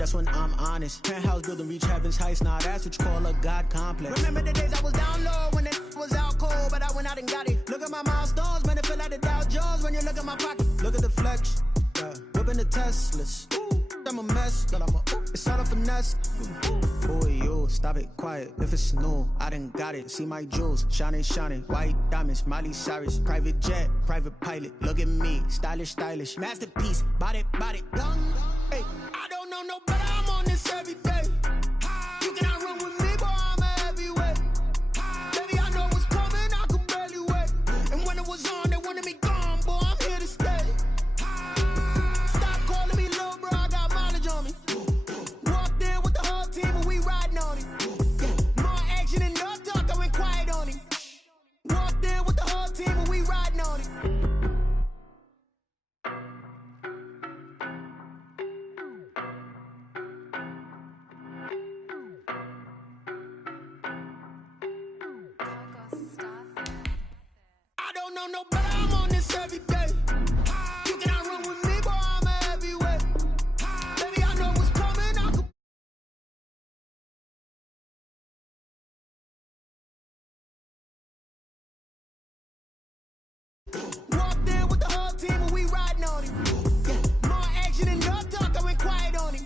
That's when I'm honest. Penthouse building, reach heaven's heights. Nah, that's what you call a God complex. Remember the days I was down low when it was out cold, but I went out and got it. Look at my milestones, man, it feel like the Dow Jones when you look at my pocket. Look at the flex, whipping the Teslas. I'm a mess, but it's all a finesse. Boy, you stop it, quiet. If it's new, I done got it. See my jewels, shining, shining. White diamonds, Miley Cyrus. Private jet, private pilot. Look at me, stylish, stylish. Masterpiece, body, body. Hey, I don't know no better. I'm on this every day. You cannot run with me, boy. I'm a heavyweight. Baby, I know what's coming. I could barely wait. And when it was on, they wanted me gone, boy. I'm here to stay. Stop calling me little bro. I got mileage on me. Walked in with the whole team and we riding on it. More action and no talk. I went quiet on it. Walked in with the whole team and we riding on it. No better, I'm on this every day. You cannot run with me, boy, I'm a heavyweight. Baby, I know what's coming, I could... Walked in with the whole team and we riding on it. More action and no talk, I went quiet on it.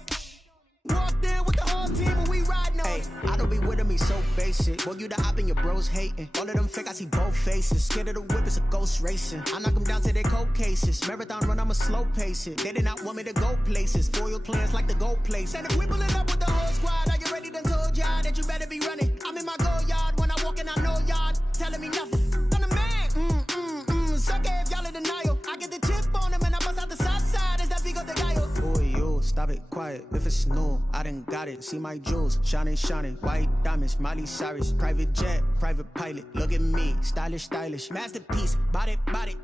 Walked in with the whole team and we riding on it. I don't be with me so basic. Boy, you the op and your bros hating. All of them fake, I see both faces. Scared of the whip, it's a ghost racing. I knock them down to their cold cases. Marathon run, I'ma slow pace it. They did not want me to go places. Foil plans like the gold place. And if we pulling up with the whole squad, are you ready? Done told y'all that you better be running. I'm in my go yard. When I walk in, I know y'all telling me nothing. I'm the man. Suck it if y'all in denial. I get the chip on them and I bust out the south side. Is that Vigo de Gallo? Boy, you stop it, quiet. If it's new, I done got it. See my jewels, shining, shining. White diamonds, Miley Cyrus. Private jet, private pilot. Look at me, stylish, stylish. Masterpiece, body, body.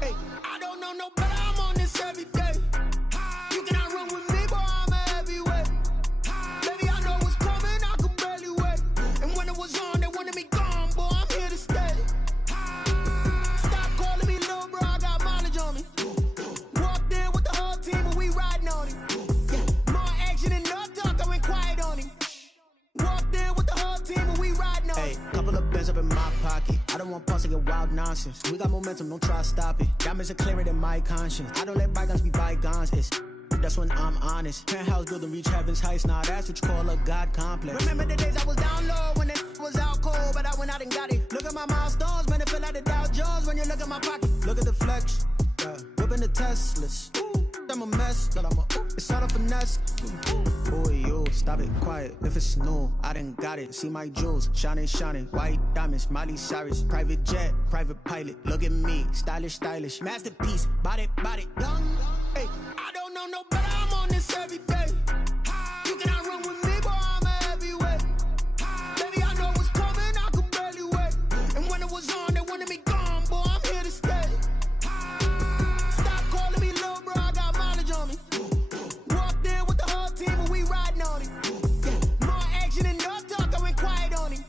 Hey, I don't know no better. I'm on this every day. You cannot run with me, boy. I'm a heavyweight. Baby, I know what's coming. I could barely wait. And when it was on, they wanted me gone, boy. I'm here to stay. Stop calling me little bro. I got mileage on me. Walked in with the whole team and we riding on it. More action and no talk. I went quiet on it. Walked in with the whole team and we riding on it. Hey, couple of bins up in my pocket. I don't want pulse to get wild nonsense. We got momentum, don't try to stop it. Diamonds are clearer than my conscience. I don't let bygones be bygones. That's when I'm honest. Penthouse building, reach heaven's heights. Nah, that's what you call a God complex. Remember the days I was down low when it was out cold, but I went out and got it. Look at my milestones, man, it feel like the Dow Jones when you look at my pocket. Look at the flex, whipping the Teslas. I'm a mess, but it's all a finesse. Boy, you stop it, quiet. If it's new, I done got it. See my jewels, shining, shining. White diamonds, Miley Cyrus. Private jet, private pilot. Look at me, stylish, stylish. Masterpiece, body, body. Hey, I don't know no better. I'm on this every day. You cannot run with me, boy. I'm a heavyweight. Baby, I know what's coming. I could barely wait. And when it was on, they wanted me gone, boy. I'm here to stay. Stop calling me little bro. I got mileage on me. Walked in with the whole team and we riding on it. More action and no talk. I went quiet on it.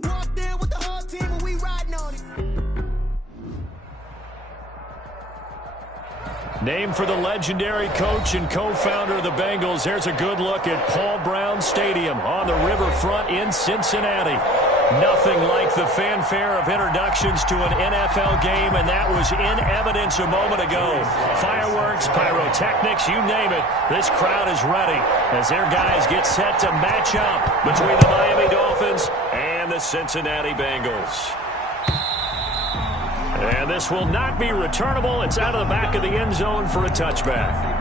Walked in with the whole team and we riding on it. Named for the legendary coach and co-founder of the Bengals, here's a good look at Paul Brown Stadium on the riverfront in Cincinnati. Nothing like the fanfare of introductions to an NFL game, and that was in evidence a moment ago. Fireworks, pyrotechnics, you name it. This crowd is ready as their guys get set to match up between the Miami Dolphins and the Cincinnati Bengals. And this will not be returnable. It's out of the back of the end zone for a touchback.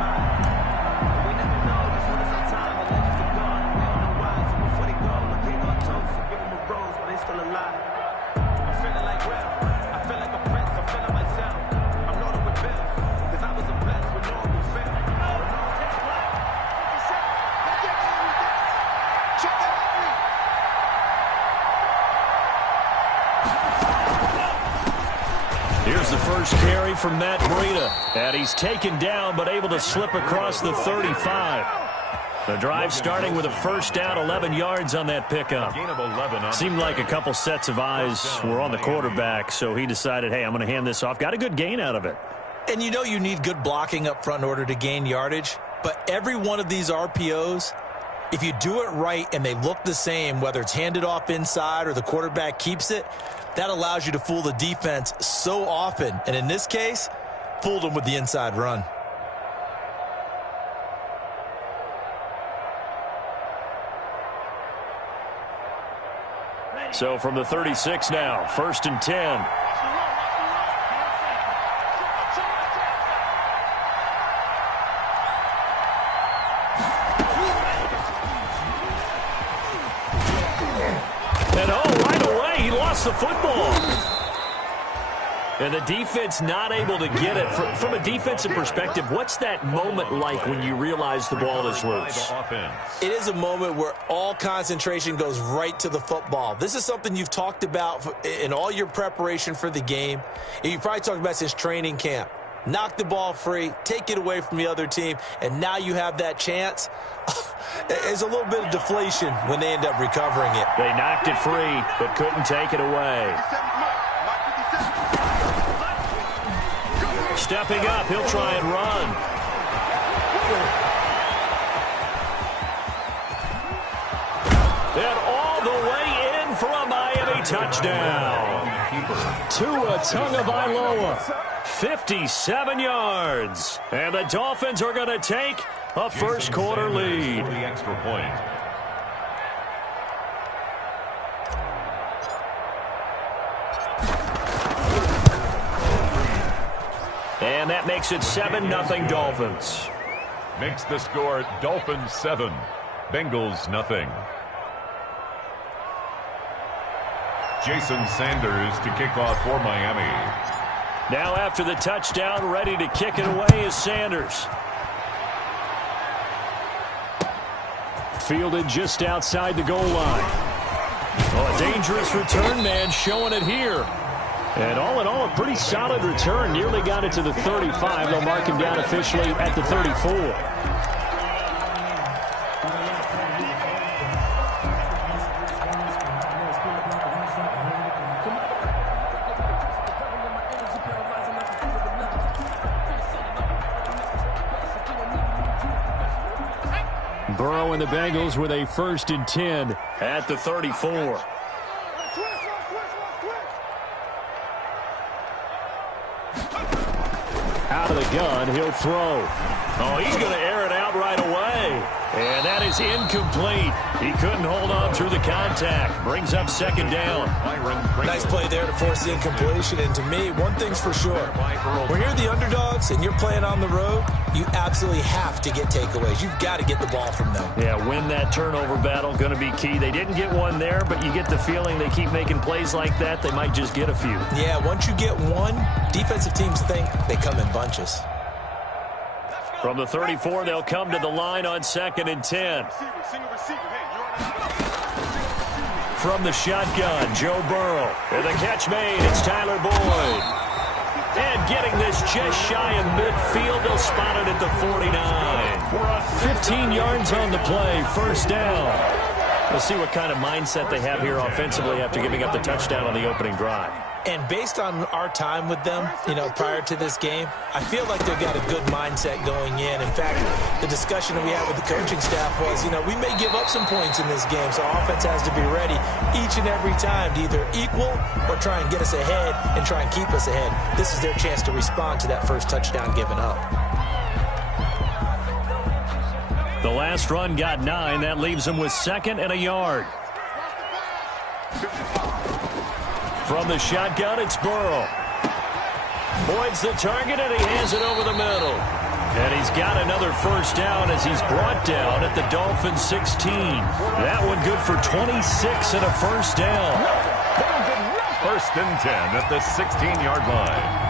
Here's the first carry from Matt Breida. And he's taken down but able to slip across the 35. The drive starting with a first down, 11 yards on that pickup. Seemed like a couple sets of eyes were on the quarterback, so he decided, hey, I'm going to hand this off. Got a good gain out of it. And you know you need good blocking up front in order to gain yardage. But every one of these RPOs, if you do it right and they look the same, whether it's handed off inside or the quarterback keeps it, that allows you to fool the defense so often. And in this case, fooled them with the inside run. So from the 36 now, 1st and 10. And right away, he lost the football. And the defense not able to get it. From a defensive perspective, what's that moment like when you realize the ball is loose? It is a moment where all concentration goes right to the football. This is something you've talked about in all your preparation for the game. And you probably talked about since training camp. Knock the ball free, take it away from the other team, and now you have that chance. There's a little bit of deflation when they end up recovering it. They knocked it free, but couldn't take it away. Stepping up, he'll try and run. And all the way in for a Miami touchdown. Tua Tagovailoa, 57 yards. And the Dolphins are going to take a first quarter lead. For the extra point. And that makes it 7-0 Dolphins. Makes the score Dolphins 7, Bengals nothing. Jason Sanders to kick off for Miami. Now after the touchdown, ready to kick it away is Sanders. Fielded just outside the goal line. Oh, a dangerous return man showing it here. And all in all, a pretty solid return. Nearly got it to the 35. They'll mark him down officially at the 34. Burrow and the Bengals with a 1st and 10 at the 34. Out of the gun, he'll throw. Oh, he's going to air it out right away. And that is incomplete. He couldn't hold on through the contact. Brings up 2nd down. Nice play there to force the incompletion. And to me, one thing's for sure. When you're the underdogs and you're playing on the road, you absolutely have to get takeaways. You've got to get the ball from them. Yeah, win that turnover battle, going to be key. They didn't get one there, but you get the feeling they keep making plays like that, they might just get a few. Yeah, once you get one, defensive teams think they come in bunches. From the 34, they'll come to the line on 2nd and 10. From the shotgun, Joe Burrow. And the catch made, it's Tyler Boyd. And getting this just shy of midfield, they'll spot it at the 49. 15 yards on the play, 1st down. We'll see what kind of mindset they have here offensively after giving up the touchdown on the opening drive. And based on our time with them, prior to this game, I feel like they've got a good mindset going in. In fact, the discussion that we had with the coaching staff was, we may give up some points in this game, so our offense has to be ready each and every time to either equal or try and get us ahead and try and keep us ahead. This is their chance to respond to that first touchdown given up. The last run got 9. That leaves them with 2nd and a yard. From the shotgun, it's Burrow. Boyd's the target, and he hands it over the middle. And he's got another 1st down as he's brought down at the Dolphins 16. That one good for 26 and a 1st down. 1st and 10 at the 16-yard line.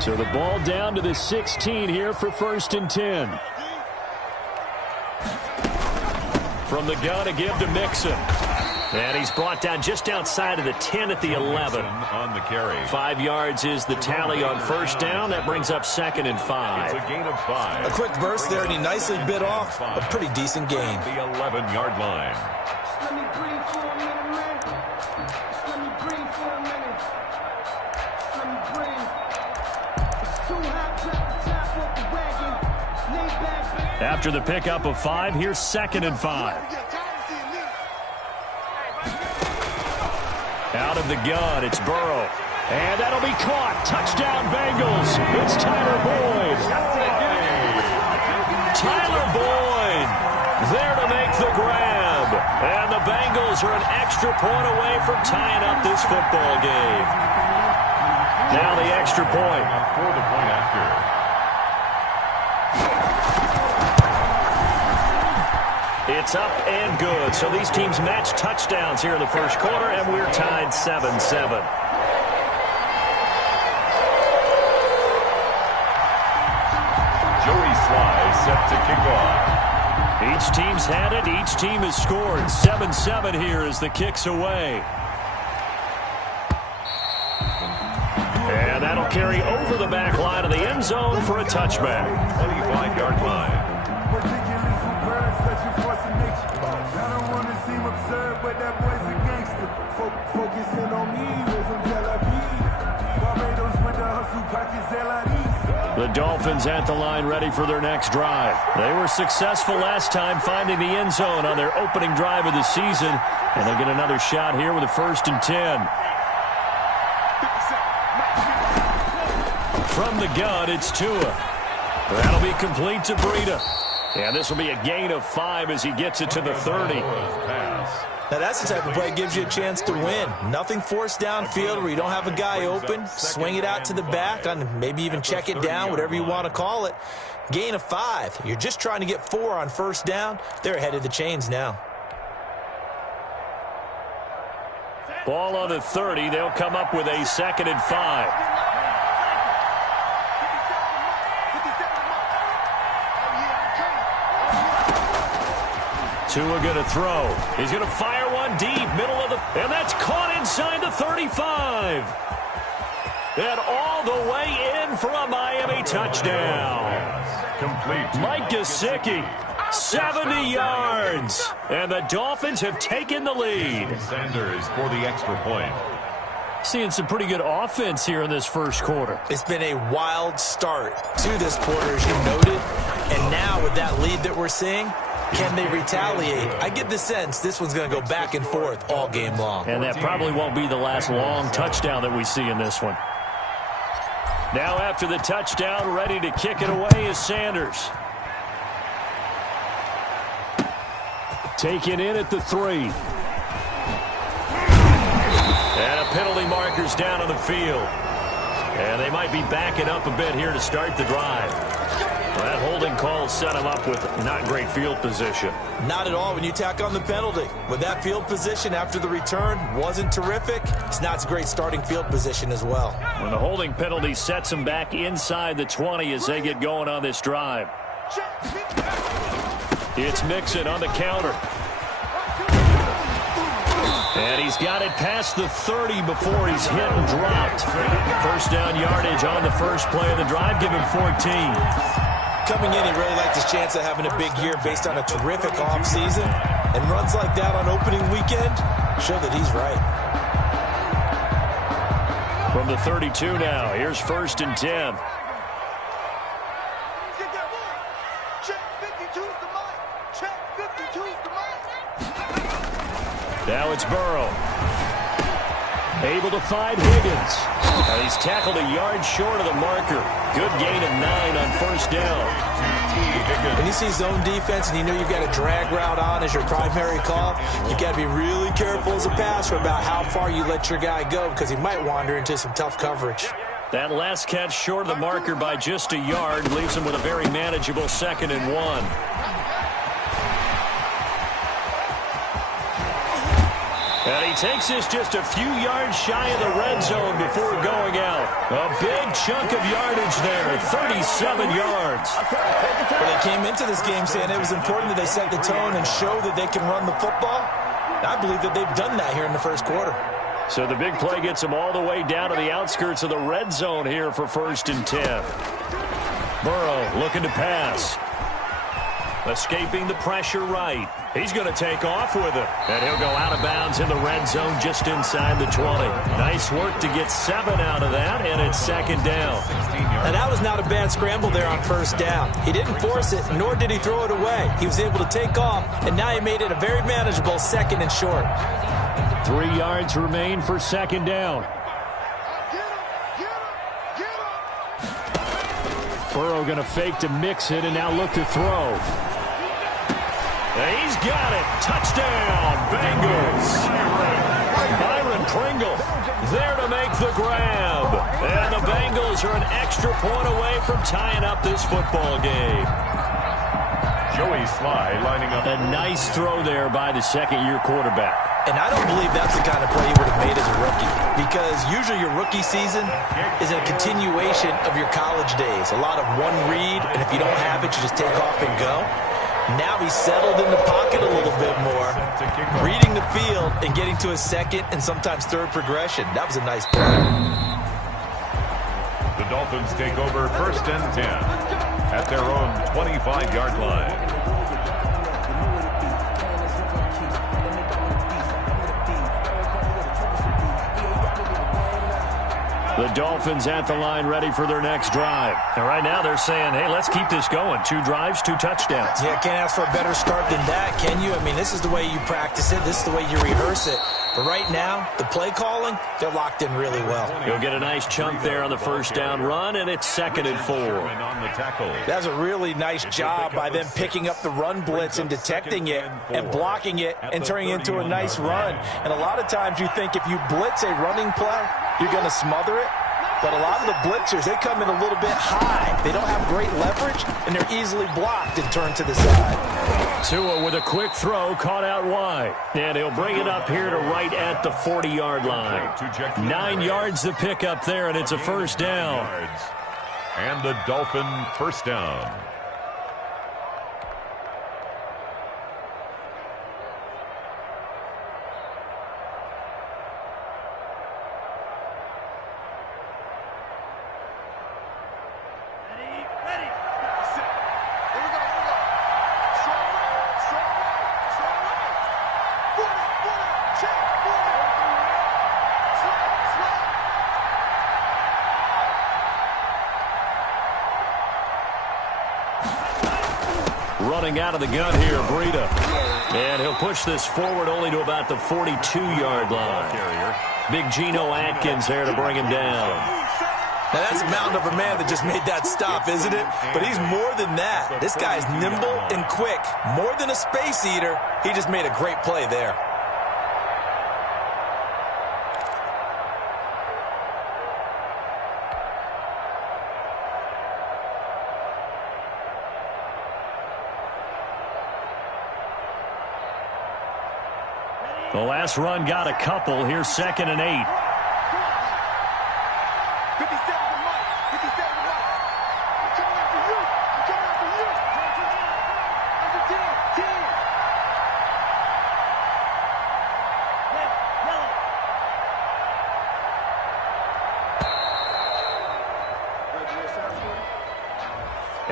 So the ball down to the 16 here for 1st and 10. From the gun, a give to Mixon. And he's brought down just outside of the 10 at the 11. On the carry. 5 yards is the tally on 1st down. That brings up 2nd and 5. It's a gain of 5. A quick burst there, and he nicely bit off a pretty decent gain. The 11-yard line. After the pickup of 5, here's 2nd and 5. Out of the gun, it's Burrow. And that'll be caught. Touchdown, Bengals. It's Tyler Boyd. Tyler Boyd there to make the grab. And the Bengals are an extra point away from tying up this football game. Now the extra point. For the point after. It's up and good. So these teams match touchdowns here in the first quarter, and we're tied 7-7. Joey Sly set to kick off. Each team's had it. Each team has scored. 7-7 here as the kick's away. And that'll carry over the back line of the end zone for a touchback. 25-yard line. The Dolphins at the line ready for their next drive. They were successful last time finding the end zone on their opening drive of the season. And they'll get another shot here with a 1st and 10. From the gun, it's Tua. That'll be complete to Breida. And this will be a gain of 5 as he gets it to the 30. Now, that's the type of play that gives you a chance to win. Nothing forced downfield where you don't have a guy open. Swing it out to the back, on maybe even check it down, whatever you want to call it. Gain of 5. You're just trying to get 4 on 1st down. They're ahead of the chains now. Ball on the 30. They'll come up with a 2nd and 5. Tua going to throw. He's going to fire one deep, middle of the... And that's caught inside the 35. And all the way in for a Miami touchdown. Complete. Mike Gesicki, 70 yards. And the Dolphins have taken the lead. Sanders for the extra point. Seeing some pretty good offense here in this first quarter. It's been a wild start to this quarter, as you noted. And now with that lead that we're seeing, can they retaliate? I get the sense this one's going to go back and forth all game long. And that probably won't be the last long touchdown that we see in this one. Now after the touchdown, ready to kick it away is Sanders. Taken in at the 3. And a penalty marker's down on the field. And they might be backing up a bit here to start the drive. That holding call set him up with not great field position. Not at all when you tack on the penalty. With that field position after the return wasn't terrific. It's not a great starting field position as well. When the holding penalty sets him back inside the 20 as they get going on this drive. It's Mixon on the counter. And he's got it past the 30 before he's hit and dropped. 1st down yardage on the first play of the drive. Give him 14. Coming in, he really liked his chance of having a big year based on a terrific offseason. And runs like that on opening weekend show that he's right. From the 32 now, here's 1st and 10. Now it's Burrow. Able to find Higgins. And he's tackled a yard short of the marker. Good gain of 9 on 1st down. When you see zone defense and you know you've got a drag route on as your primary call, you've got to be really careful as a passer about how far you let your guy go because he might wander into some tough coverage. That last catch short of the marker by just a yard leaves him with a very manageable 2nd and 1. And he takes this just a few yards shy of the red zone before going out. A big chunk of yardage there, 37 yards. When they came into this game saying it was important that they set the tone and show that they can run the football, I believe that they've done that here in the first quarter. So the big play gets them all the way down to the outskirts of the red zone here for 1st and 10. Burrow looking to pass. Escaping the pressure right. He's going to take off with it. And he'll go out of bounds in the red zone just inside the 20. Nice work to get 7 out of that, and it's 2nd down. Now, that was not a bad scramble there on first down. He didn't force it, nor did he throw it away. He was able to take off, and now he made it a very manageable 2nd and short. 3 yards remain for 2nd down. Burrow going to fake to mix it and now look to throw. He's got it. Touchdown, Bengals. Byron Pringle there to make the grab. And the Bengals are an extra point away from tying up this football game. Joey Sly lining up. A nice throw there by the second-year quarterback. And I don't believe that's the kind of play he would have made as a rookie, because usually your rookie season is a continuation of your college days. A lot of one read, and if you don't have it, you just take off and go. Now he's settled in the pocket a little bit more, reading the field and getting to his 2nd and sometimes 3rd progression. That was a nice play. The Dolphins take over 1st and 10 at their own 25-yard line. The Dolphins at the line, ready for their next drive. And right now they're saying, hey, let's keep this going. 2 drives, 2 touchdowns. Yeah, can't ask for a better start than that, can you? I mean, this is the way you practice it. This is the way you rehearse it. But right now, the play calling, they're locked in really well. He'll get a nice chunk there on the first down run, and it's 2nd and 4. That's a really nice job by them picking up the run blitz and detecting it and blocking it and turning it into a nice run. And a lot of times you think if you blitz a running play, you're going to smother it. But a lot of the blitzers, they come in a little bit high. They don't have great leverage, and they're easily blocked and turned to the side. Tua with a quick throw, caught out wide. And he'll bring it up here to right at the 40-yard line. 9 yards to pick up there, and it's a first down. And the Dolphin first down. Running out of the gun here, Breida. And he'll push this forward only to about the 42-yard line. Big Geno Atkins there to bring him down. Now, that's a mountain of a man that just made that stop, isn't it? But he's more than that. This guy's nimble and quick. More than a space eater, he just made a great play there. The last run got a couple. Here's 2nd and 8.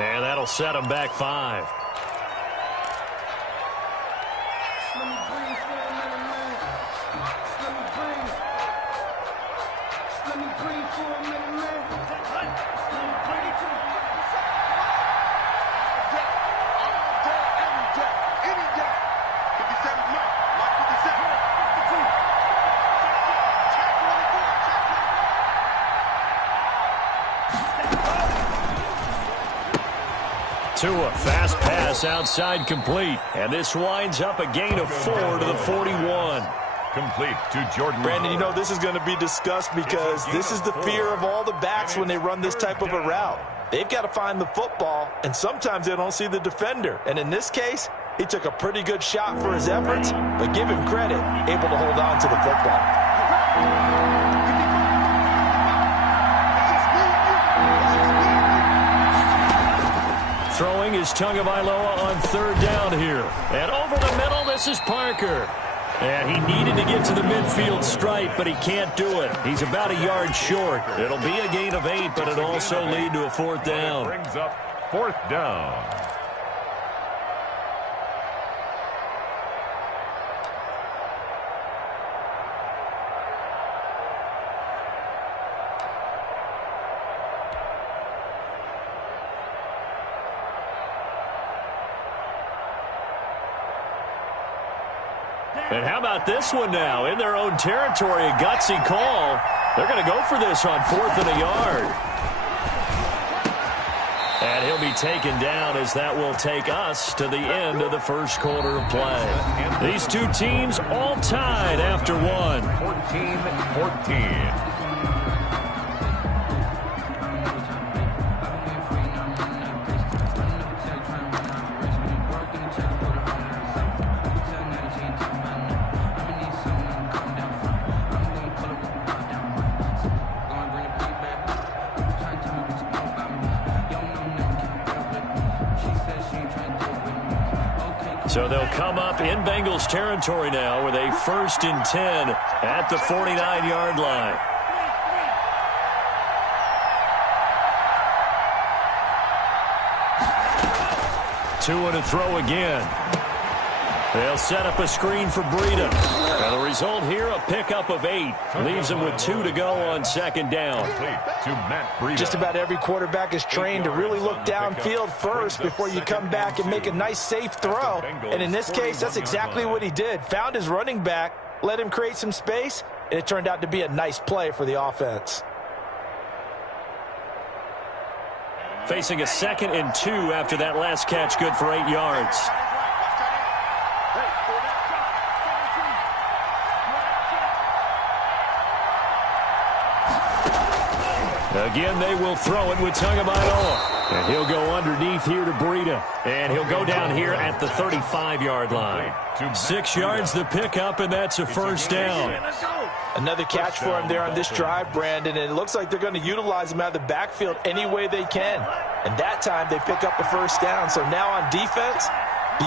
And that'll set him back 5. Tua, fast pass outside, complete. And this winds up a gain of 4 to the 41. Complete to Jordan. Brandon, you know this is going to be discussed because this is the fear of all the backs when they run this type of a route. They've got to find the football, and sometimes they don't see the defender. And in this case, he took a pretty good shot for his efforts, but give him credit, able to hold on to the football. Throwing is Tagovailoa on 3rd down here. And over the middle, this is Parker. And he needed to get to the midfield stripe, but he can't do it. He's about a yard short. It'll be a gain of 8, but it'll also lead to a 4th down. Brings up 4th down. And how about this one now? In their own territory, a gutsy call. They're going to go for this on 4th and a yard. And he'll be taken down as that will take us to the end of the first quarter of play. These two teams all tied after one. 14-14. So they'll come up in Bengals territory now with a 1st and 10 at the 49-yard line. Two and a throw again. They'll set up a screen for Breida. And the result here, a pickup of 8. Leaves them with 2 to go on 2nd down. Just about every quarterback is trained to really look downfield first before you come back and make a nice, safe throw. And in this case, that's exactly what he did. Found his running back, let him create some space, and it turned out to be a nice play for the offense. Facing a 2nd and 2 after that last catch, good for 8 yards. Again, they will throw it with Tagovailoa. And he'll go underneath here to Breida. And he'll go down here at the 35-yard line. 6 yards the pickup, and that's a 1st down. Another catch for him there on this drive, Brandon, and it looks like they're going to utilize him out of the backfield any way they can. And that time they pick up a 1st down. So now on defense,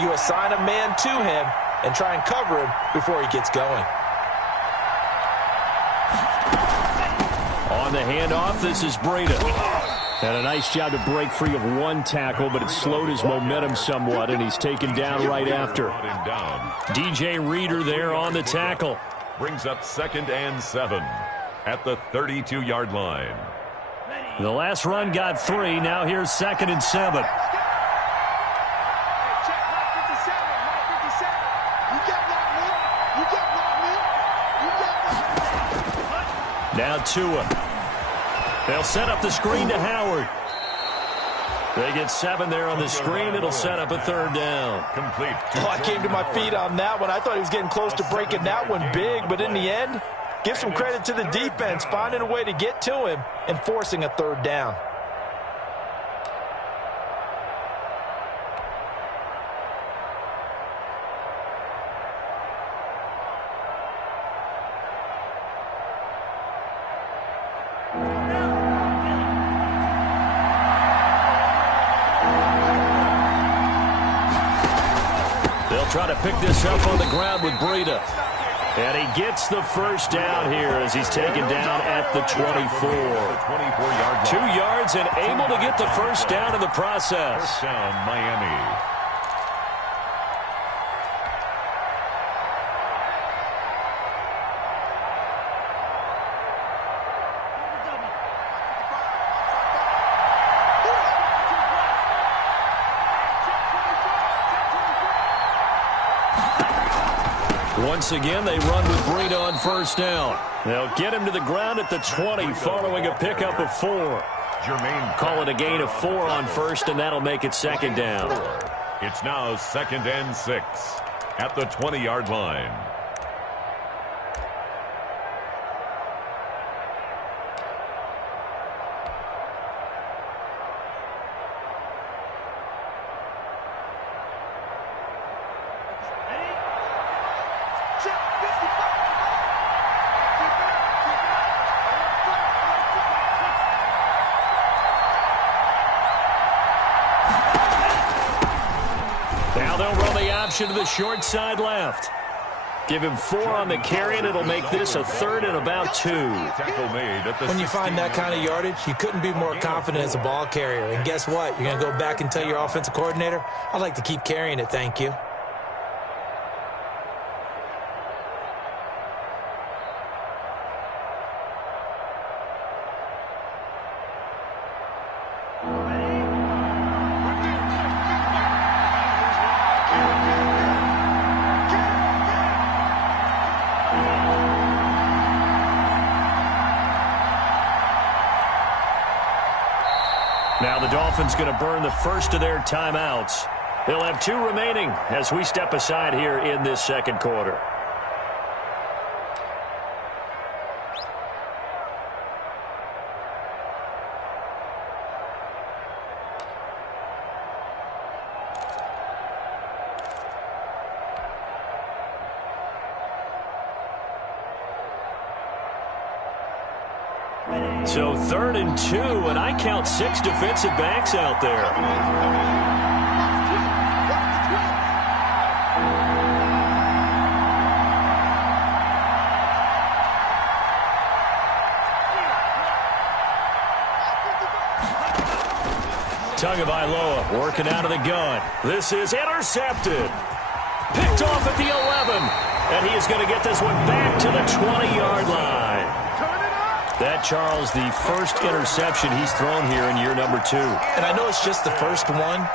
you assign a man to him and try and cover him before he gets going. On the handoff, this is Breida. And a nice job to break free of one tackle, but it slowed his momentum somewhat, and he's taken down right after. DJ Reader there on the tackle. Brings up 2nd and 7 at the 32-yard line. The last run got 3. Now here's 2nd and 7. Now Tua. They'll set up the screen to Howard. They get 7 there on the screen. It'll set up a 3rd down. Complete. Oh, I came to my feet on that one. I thought he was getting close to breaking that one big, but in the end, give some credit to the defense, finding a way to get to him and forcing a 3rd down. Try to pick this up on the ground with Breida. And he gets the 1st down here as he's taken down at the 24. 2 yards and able to get the 1st down in the process. 1st down, Miami. Once again, they run with Breida on 1st down. They'll get him to the ground at the 20 following a pickup of 4. Call it a gain of 4 on 1st, and that'll make it 2nd down. It's now 2nd and 6 at the 20-yard line. To the short side left. Give him 4 on the carry, and it'll make this a 3rd and about 2. When you find that kind of yardage, you couldn't be more confident as a ball carrier. And guess what? You're going to go back and tell your offensive coordinator, I'd like to keep carrying it, thank you. Now the Dolphins going to burn the first of their timeouts. They'll have 2 remaining as we step aside here in this second quarter. So 3rd and 2, and I count 6 defensive backs out there. Tagovailoa working out of the gun. This is intercepted. Picked off at the 11. And he is going to get this one back to the 20-yard line. That, Charles, the first interception he's thrown here in year number 2. And I know it's just the first one,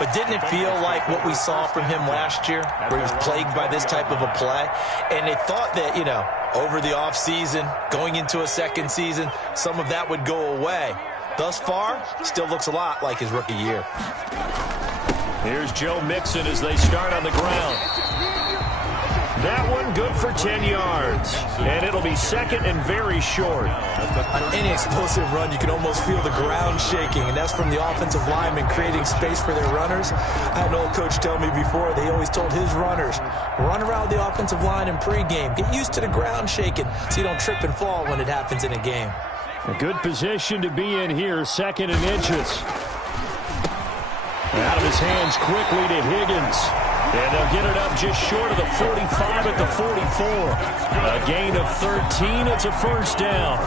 but didn't it feel like what we saw from him last year, where he was plagued by this type of a play? And they thought that, you know, over the offseason, going into a second season, some of that would go away. Thus far, still looks a lot like his rookie year. Here's Joe Mixon as they start on the ground. That one good for 10 yards. And it'll be second and very short. On any explosive run, you can almost feel the ground shaking, and that's from the offensive linemen creating space for their runners. I had an old coach tell me before, they always told his runners, run around the offensive line in pregame. Get used to the ground shaking so you don't trip and fall when it happens in a game. A good position to be in here, 2nd and inches. Out of his hands quickly to Higgins. And they'll get it up just short of the 45 at the 44. A gain of 13. It's a first down.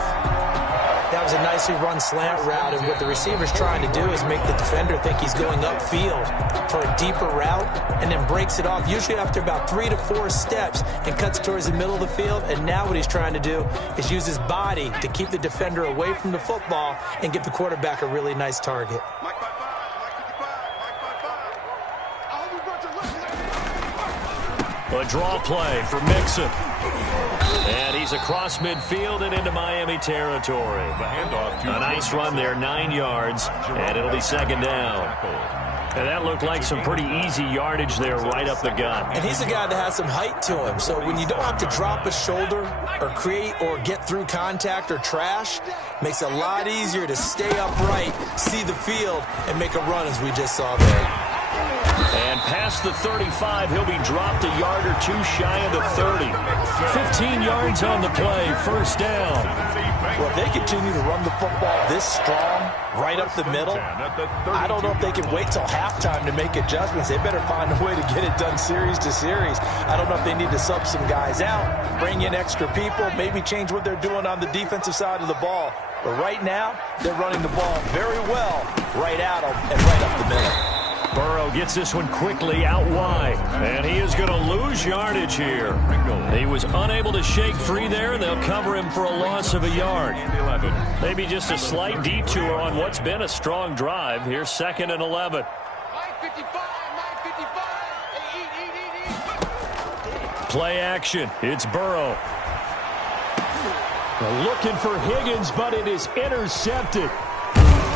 That was a nicely run slant route, and what the receiver's trying to do is make the defender think he's going upfield for a deeper route, and then breaks it off, usually after about 3 to 4 steps, and cuts towards the middle of the field. And now what he's trying to do is use his body to keep the defender away from the football and give the quarterback a really nice target. A draw play for Mixon. And he's across midfield and into Miami territory. A nice run there, 9 yards, and it'll be second down. And that looked like some pretty easy yardage there right up the gut. And he's a guy that has some height to him, so when you don't have to drop a shoulder or create or get through contact or trash, makes it a lot easier to stay upright, see the field, and make a run as we just saw there. And past the 35, he'll be dropped a yard or 2 shy of the 30. 15 yards on the play, first down. Well, if they continue to run the football this strong, right up the middle, I don't know if they can wait till halftime to make adjustments. They better find a way to get it done series to series. I don't know if they need to sub some guys out, bring in extra people, maybe change what they're doing on the defensive side of the ball. But right now, they're running the ball very well right at them and right up the middle. Burrow gets this one quickly out wide, and he is going to lose yardage here. He was unable to shake free there, and they'll cover him for a loss of a yard. Maybe just a slight detour on what's been a strong drive. Here's 2nd and 11. Play action. It's Burrow. Looking for Higgins, but it is intercepted.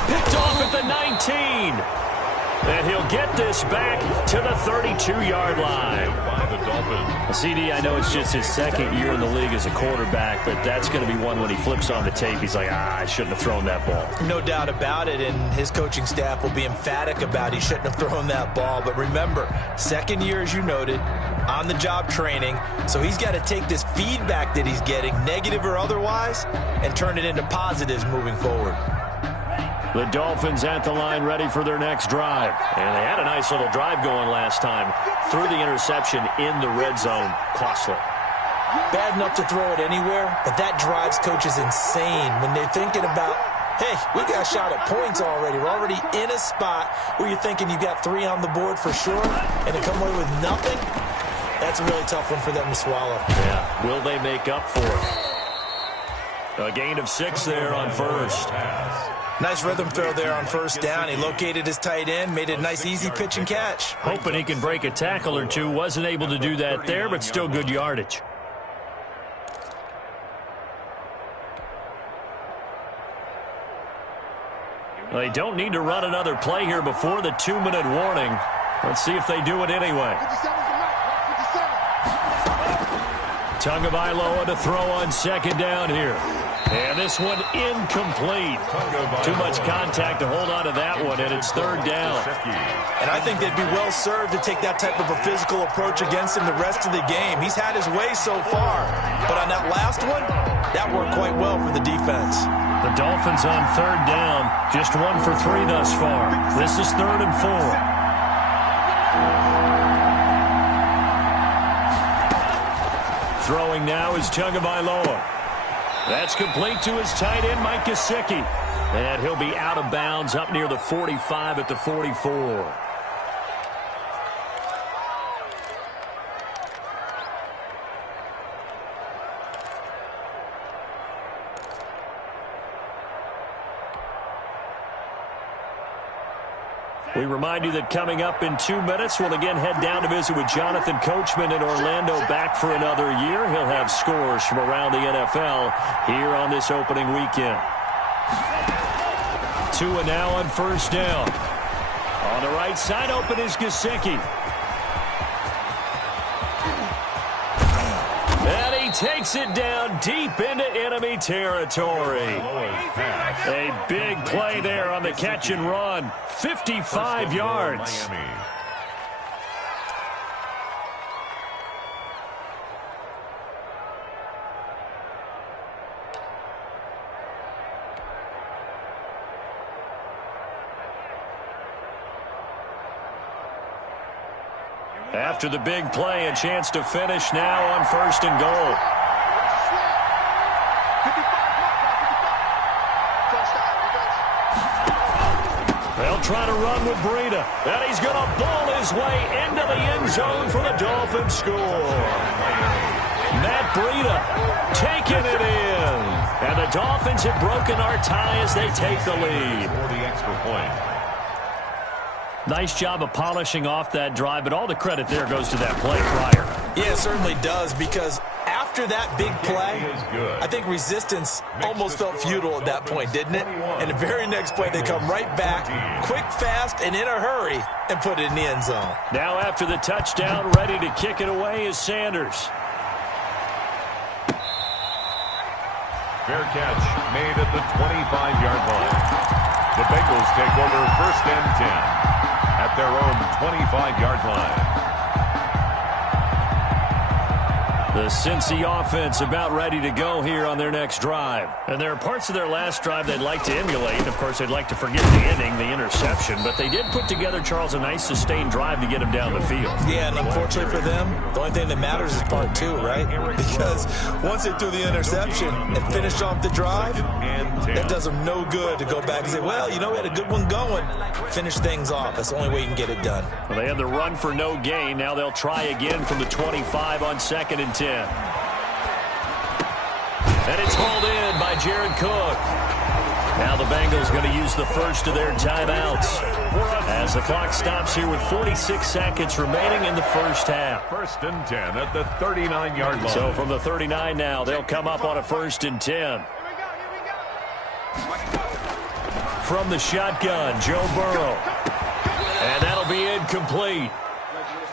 Picked off at the 19. And he'll get this back to the 32-yard line. CD, I know it's just his 2nd year in the league as a quarterback, but that's going to be one when he flips on the tape. He's like, I shouldn't have thrown that ball. No doubt about it, and his coaching staff will be emphatic about he shouldn't have thrown that ball. But remember, 2nd year, as you noted, on-the-job training, so he's got to take this feedback that he's getting, negative or otherwise, and turn it into positives moving forward. The Dolphins at the line ready for their next drive. And they had a nice little drive going last time. Threw the interception in the red zone. Costly. Bad enough to throw it anywhere, but that drives coaches insane when they're thinking about, hey, we got a shot at points already. We're already in a spot where you're thinking you got 3 on the board for sure, and to come away with nothing, that's a really tough one for them to swallow. Yeah. Will they make up for it? A gain of 6 there on first. Nice rhythm throw there on first down. He located his tight end, made it a nice easy pitch and catch. Hoping he can break a tackle or two. Wasn't able to do that there, but still good yardage. Well, they don't need to run another play here before the 2-minute warning. Let's see if they do it anyway. Tagovailoa to throw on second down here. And this one incomplete. Too much contact to hold on to that one, and it's third down. And I think they'd be well served to take that type of a physical approach against him the rest of the game. He's had his way so far. But on that last one, that worked quite well for the defense. The Dolphins on third down, just 1 for 3 thus far. This is 3rd and 4. Throwing now is Tagovailoa. That's complete to his tight end, Mike Gesicki. And he'll be out of bounds up near the 45 at the 44. We remind you that coming up in 2 minutes, we'll again head down to visit with Jonathan Coachman in Orlando, back for another year. He'll have scores from around the NFL here on this opening weekend. Tua now on first down. On the right side, open is Gesicki. And he takes it down deep into enemy territory. A big play there on the catch and run. 55 yards. After the big play, a chance to finish now on 1st and goal. They'll try to run with Breida. And he's going to ball his way into the end zone for the Dolphins score. Matt Breida taking it in. And the Dolphins have broken our tie as they take the lead. For the extra point. Nice job of polishing off that drive, but all the credit there goes to that play prior. Yeah, it certainly does, because after that big play, I think resistance almost felt futile at that point, didn't it? And the very next play, they come right back, quick, fast, and in a hurry, and put it in the end zone. Now after the touchdown, ready to kick it away is Sanders. Fair catch made at the 25-yard line. The Bengals take over 1st and 10 at their own 25-yard line. The Cincy offense about ready to go here on their next drive. And there are parts of their last drive they'd like to emulate. Of course, they'd like to forget the ending, the interception. But they did put together, Charles, a nice sustained drive to get him down the field. Yeah, and unfortunately for them, the only thing that matters is part 2, right? Because once they threw the interception and finished off the drive, that does them no good to go back and say, well, you know, we had a good one going. Finish things off. That's the only way you can get it done. Well, they had the run for no gain. Now they'll try again from the 25 on 2nd and 10. And it's hauled in by Jared Cook. Now the Bengals going to use the first of their timeouts as the clock stops here with 46 seconds remaining in the first half. 1st and 10 at the 39-yard line. So from the 39 now, they'll come up on a 1st and 10. From the shotgun, Joe Burrow. And that'll be incomplete.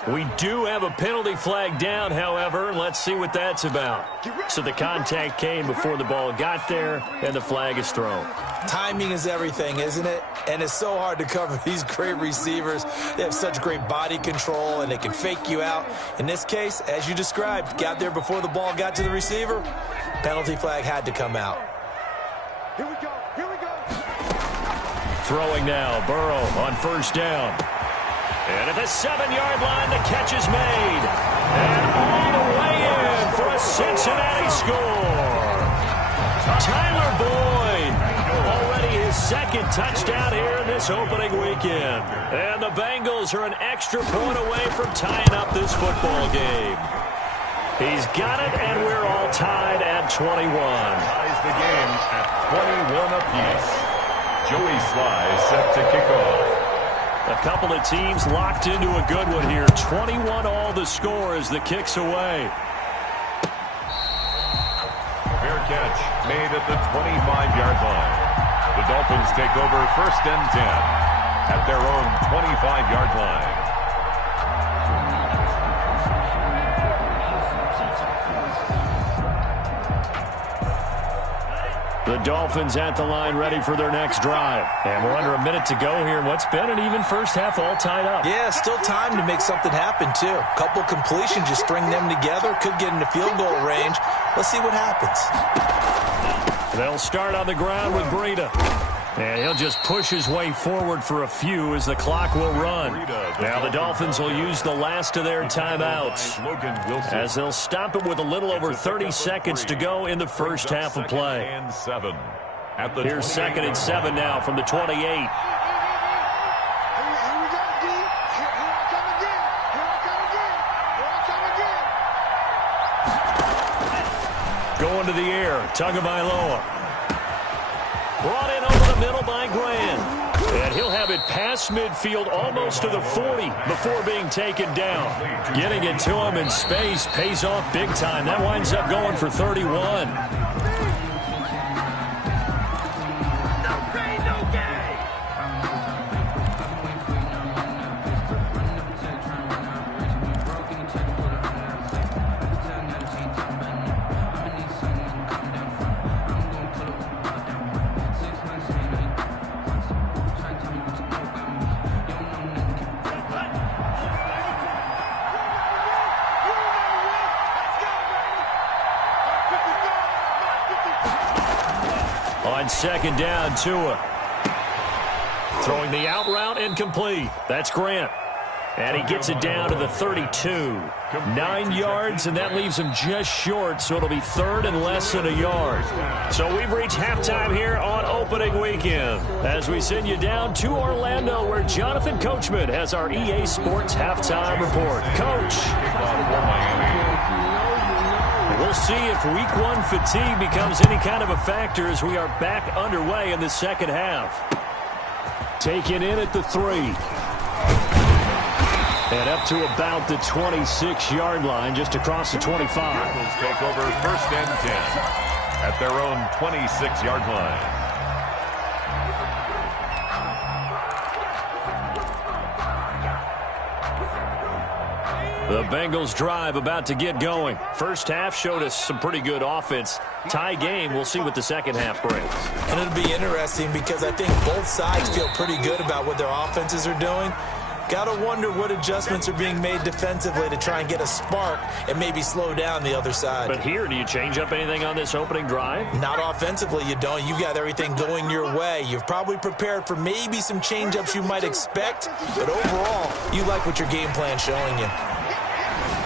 We do have a penalty flag down, however. Let's see what that's about. So the contact came before the ball got there, and the flag is thrown. Timing is everything, isn't it? And it's so hard to cover these great receivers. They have such great body control, and they can fake you out. In this case, as you described, got there before the ball got to the receiver. Penalty flag had to come out. Here we go. Here we go. Throwing now, Burrow on 1st down. And at the 7-yard line, the catch is made. And all the way in for a Cincinnati score. Tyler Boyd, already his 2nd touchdown here in this opening weekend. And the Bengals are an extra point away from tying up this football game. He's got it, and we're all tied at 21. Ties the game at 21 apiece. Joey Sly set to kick off. A couple of teams locked into a good one here. 21 all the score as the kick's away. Fair catch made at the 25-yard line. The Dolphins take over 1st and 10 at their own 25-yard line. The Dolphins at the line ready for their next drive. And we're under a minute to go here. What's been an even first half all tied up. Yeah, still time to make something happen, too. Couple completions, just string them together. Could get into field goal range. Let's see what happens. They'll start on the ground with Breida. And he'll just push his way forward for a few as the clock will run. Now the Dolphins will use the last of their timeouts as they'll stop it with a little over 30 seconds to go in the first half of play. Here's 2nd and 7 now from the 28. Going to the air, Tagovailoa. Brought in over the middle by Grant. And he'll have it past midfield almost to the 40 before being taken down. Getting it to him in space pays off big time. That winds up going for 31. On 2nd down, Tua. Throwing the out route incomplete. That's Grant. And he gets it down to the 32. 9 yards, and that leaves him just short, so it'll be 3rd and less than a yard. So we've reached halftime here on opening weekend as we send you down to Orlando where Jonathan Coachman has our EA Sports halftime report. Coach. We'll see if week 1 fatigue becomes any kind of a factor as we are back underway in the second half. Taken in at the 3. And up to about the 26-yard line, just across the 25. Eagles take over 1st and 10 at their own 26-yard line. The Bengals drive about to get going. First half showed us some pretty good offense. Tie game, we'll see what the second half brings. And it'll be interesting because I think both sides feel pretty good about what their offenses are doing. Got to wonder what adjustments are being made defensively to try and get a spark and maybe slow down the other side. But here, do you change up anything on this opening drive? Not offensively, you don't. You've got everything going your way. You've probably prepared for maybe some change-ups you might expect, but overall, you like what your game plan's showing you.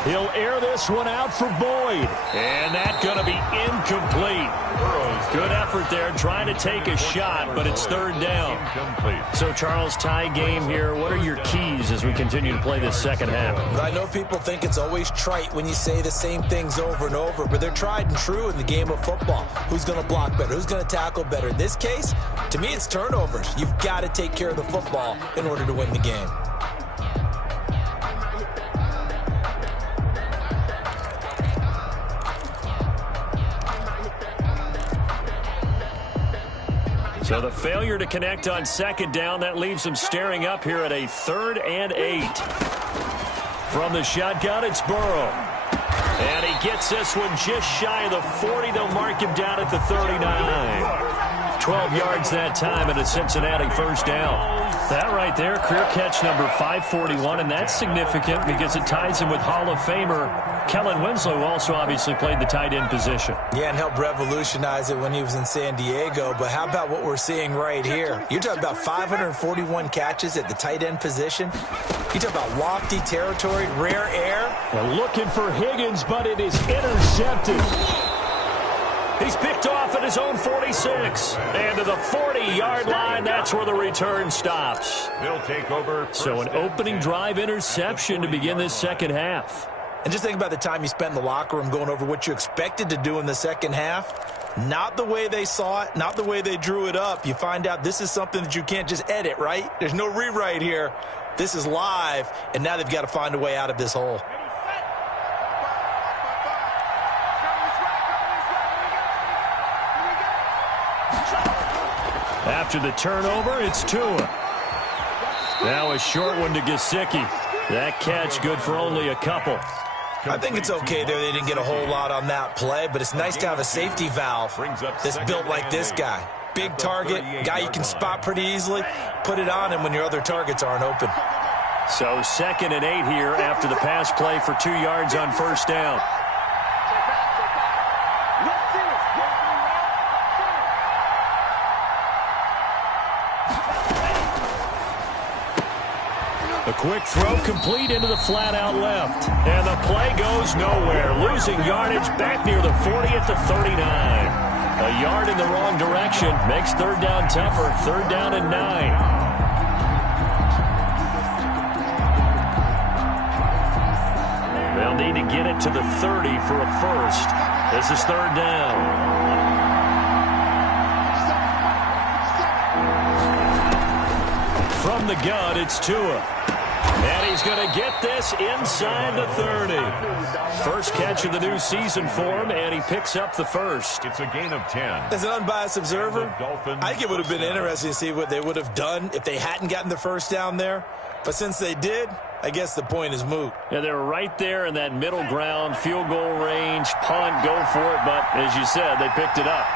He'll air this one out for Boyd. And that's going to be incomplete. Good effort there trying to take a shot, but it's 3rd down. So, Charles, tie game here. What are your keys as we continue to play this second half? I know people think it's always trite when you say the same things over and over, but they're tried and true in the game of football. Who's going to block better? Who's going to tackle better? In this case, to me, it's turnovers. You've got to take care of the football in order to win the game. So the failure to connect on 2nd down, that leaves him staring up here at a 3rd and 8. From the shotgun, it's Burrow. And he gets this one just shy of the 40. They'll mark him down at the 39. 12 yards that time and a Cincinnati 1st down. That right there, career catch number 541, and that's significant because it ties him with Hall of Famer Kellen Winslow, who also obviously played the tight end position. Yeah, and helped revolutionize it when he was in San Diego. But how about what we're seeing right here? You're talking about 541 catches at the tight end position. You talk about lofty territory, rare air. They're looking for Higgins, but it is intercepted. He's picked off at his own 46. And to the 40-yard line, that's where the return stops. They'll take over. So an opening drive interception to begin this second half. And just think about the time you spent in the locker room going over what you expected to do in the second half. Not the way they saw it, not the way they drew it up. You find out this is something that you can't just edit, right? There's no rewrite here. This is live, and now they've got to find a way out of this hole. After the turnover, it's Tua. Now a short one to Gesicki. That catch good for only a couple. I think it's okay there. They didn't get a whole lot on that play, but it's nice to have a safety valve that's built like this guy. Big target, guy you can spot pretty easily. Put it on him when your other targets aren't open. So 2nd and 8 here after the pass play for 2 yards on first down. A quick throw complete into the flat out left. And the play goes nowhere. Losing yardage back near the 40 at the 39. A yard in the wrong direction makes third down tougher. 3rd down and 9. They'll need to get it to the 30 for a first. This is 3rd down. From the gun, it's Tua. And he's going to get this inside the 30. First catch of the new season for him, and he picks up the first. It's a gain of 10. As an unbiased observer, I think it would have been interesting to see what they would have done if they hadn't gotten the first down there. But since they did, I guess the point is moot. Yeah, they were right there in that middle ground, field goal range, punt, go for it. But as you said, they picked it up.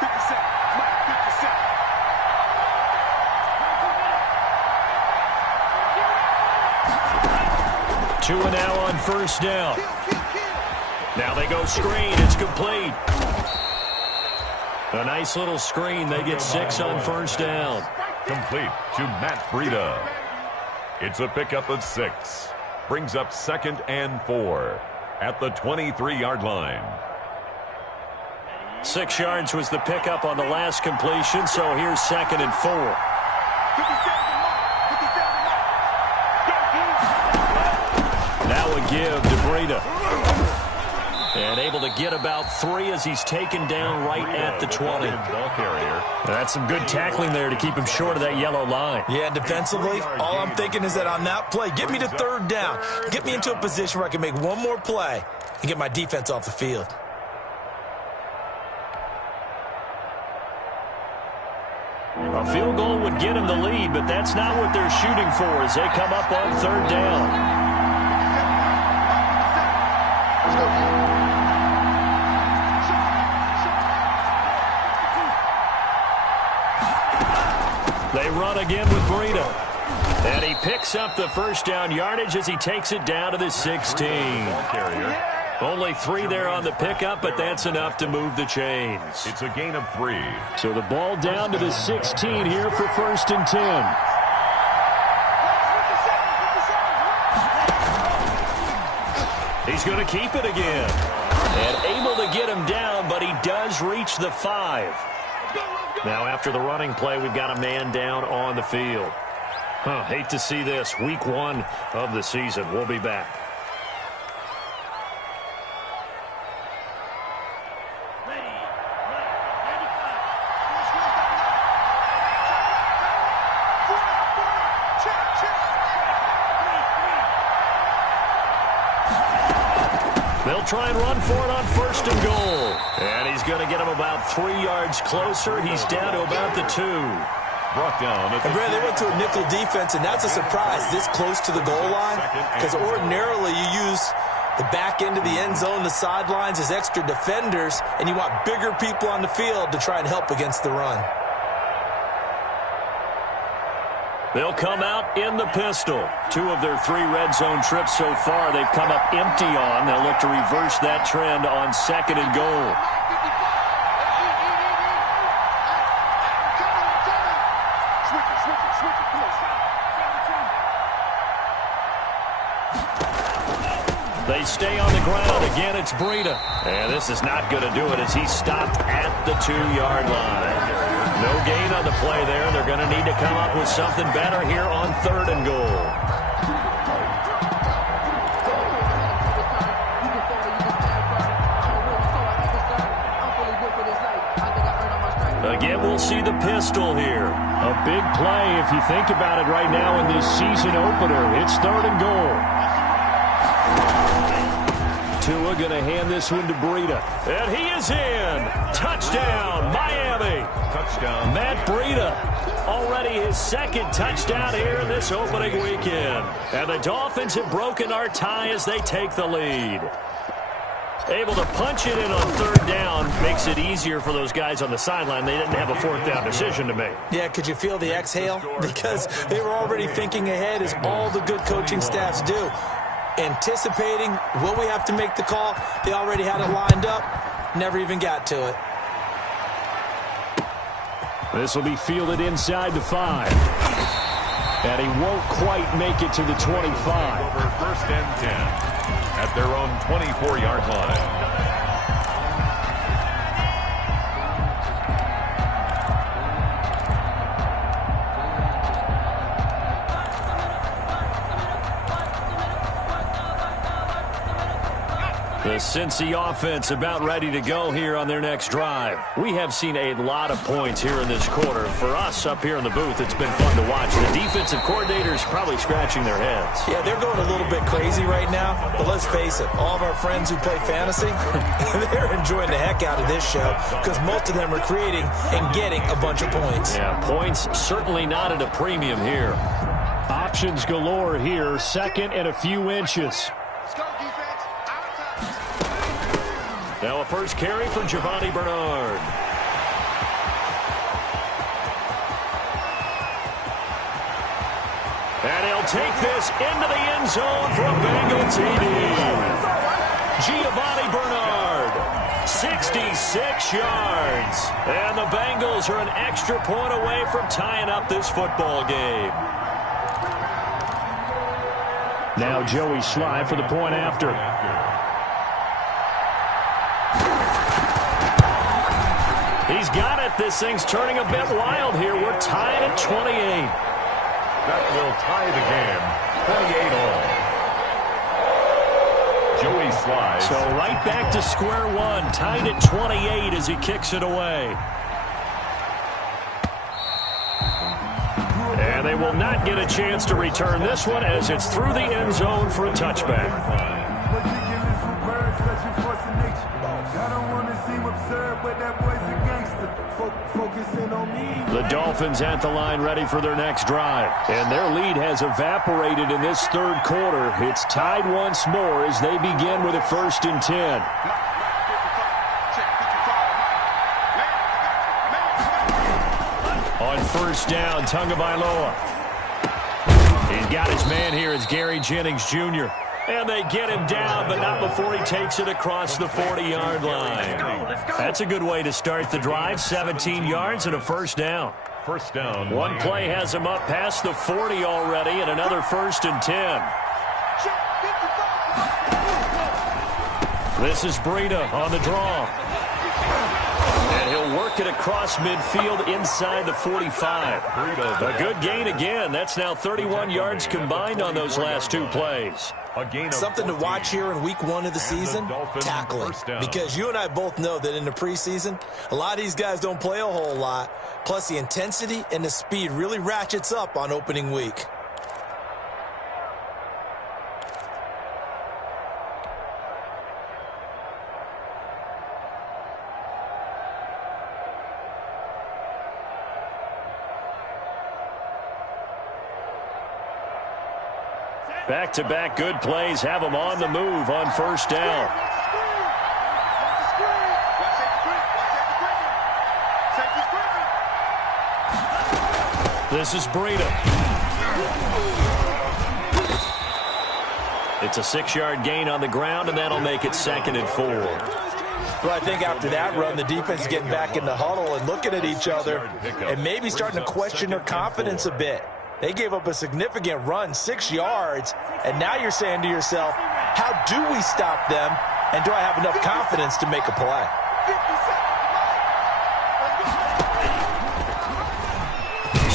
Tua now on first down. Now they go screen. It's complete. A nice little screen. They get 6 on first down. Complete to Matt Breida. It's a pickup of 6. Brings up 2nd and 4 at the 23-yard line. 6 yards was the pickup on the last completion, so here's 2nd and 4. Now a give to Breida. And able to get about 3 as he's taken down right at the 20. That's some good tackling there to keep him short of that yellow line. Yeah, defensively, all I'm thinking is that on that play, get me to 3rd down. Get me into a position where I can make one more play and get my defense off the field. A field goal would get him the lead, but that's not what they're shooting for as they come up on 3rd down. They run again with Breida. And he picks up the first down yardage as he takes it down to the 16. Only 3 there on the pickup, but that's enough to move the chains. It's a gain of 3. So the ball down to the 16 here for 1st and 10. He's going to keep it again. And able to get him down, but he does reach the 5. Now after the running play, we've got a man down on the field. Hate to see this. Week 1 of the season. We'll be back. They'll try and run for it on 1st and goal. And he's going to get him about 3 yards closer. He's down to about the 2. Brought down. And Brad, they went to a nickel defense, and that's a surprise this close to the goal line. Because ordinarily you use the back end of the end zone, the sidelines as extra defenders, and you want bigger people on the field to try and help against the run. They'll come out in the pistol. 2 of their 3 red zone trips so far they've come up empty on. They'll look to reverse that trend on 2nd and goal. They stay on the ground. Again, it's Breida. And this is not going to do it as he's stopped at the 2-yard line. No gain on the play there. They're going to need to come up with something better here on 3rd and goal. Again, we'll see the pistol here. A big play if you think about it right now in this season opener. It's 3rd and goal. Tua going to hand this one to Breida. And he is in. Touchdown, Miami. touchdown. Matt Breida, already his second touchdown here in this opening weekend. And the Dolphins have broken our tie as they take the lead. Able to punch it in on third down makes it easier for those guys on the sideline. They didn't have a fourth down decision to make. Yeah, could you feel the exhale? Because they were already thinking ahead, as all the good coaching staffs do. Anticipating, will we have to make the call? They already had it lined up. Never even got to it. This will be fielded inside the 5. And he won't quite make it to the 25. Over first and 10 at their own 24-yard line. The Cincy offense about ready to go here on their next drive. We have seen a lot of points here in this quarter. For us up here in the booth, it's been fun to watch. The defensive coordinators probably scratching their heads. Yeah, they're going a little bit crazy right now. But let's face it, all of our friends who play fantasy, they're enjoying the heck out of this show because most of them are creating and getting a bunch of points. Yeah, points certainly not at a premium here. Options galore here, second and a few inches. Now a first carry for Giovanni Bernard. And he'll take this into the end zone for a Bengal TD. Giovanni Bernard, 66 yards. And the Bengals are an extra point away from tying up this football game. Now Joey Sly for the point after. He's got it. This thing's turning a bit wild here. We're tied at 28. That will tie the game, 28 all. Joey Sly. So right back to square one, tied at 28 as he kicks it away. And they will not get a chance to return this one as it's through the end zone for a touchback. The Dolphins at the line ready for their next drive. And their lead has evaporated in this third quarter. It's tied once more as they begin with a 1st and 10. On first down, Tagovailoa. He's got his man here. It's Gary Jennings Jr. And they get him down, but not before he takes it across the 40-yard line. That's a good way to start the drive. 17 yards and a first down. First down. One play has him up past the 40 already, and another 1st and 10. This is Breida on the draw. And he'll work it across midfield inside the 45. A good gain again. That's now 31 yards combined on those last two plays. Something to watch here in week 1 of the season, tackling. Because you and I both know that in the preseason, a lot of these guys don't play a whole lot. Plus, the intensity and the speed really ratchets up on opening week. Back-to-back good plays have them on the move on first down. This is Breida. It's a 6-yard gain on the ground, and that'll make it 2nd and 4. Well, I think after that run, the defense is getting back in the huddle and looking at each other and maybe starting to question their confidence a bit. They gave up a significant run, 6 yards, and now you're saying to yourself, how do we stop them, and do I have enough confidence to make a play?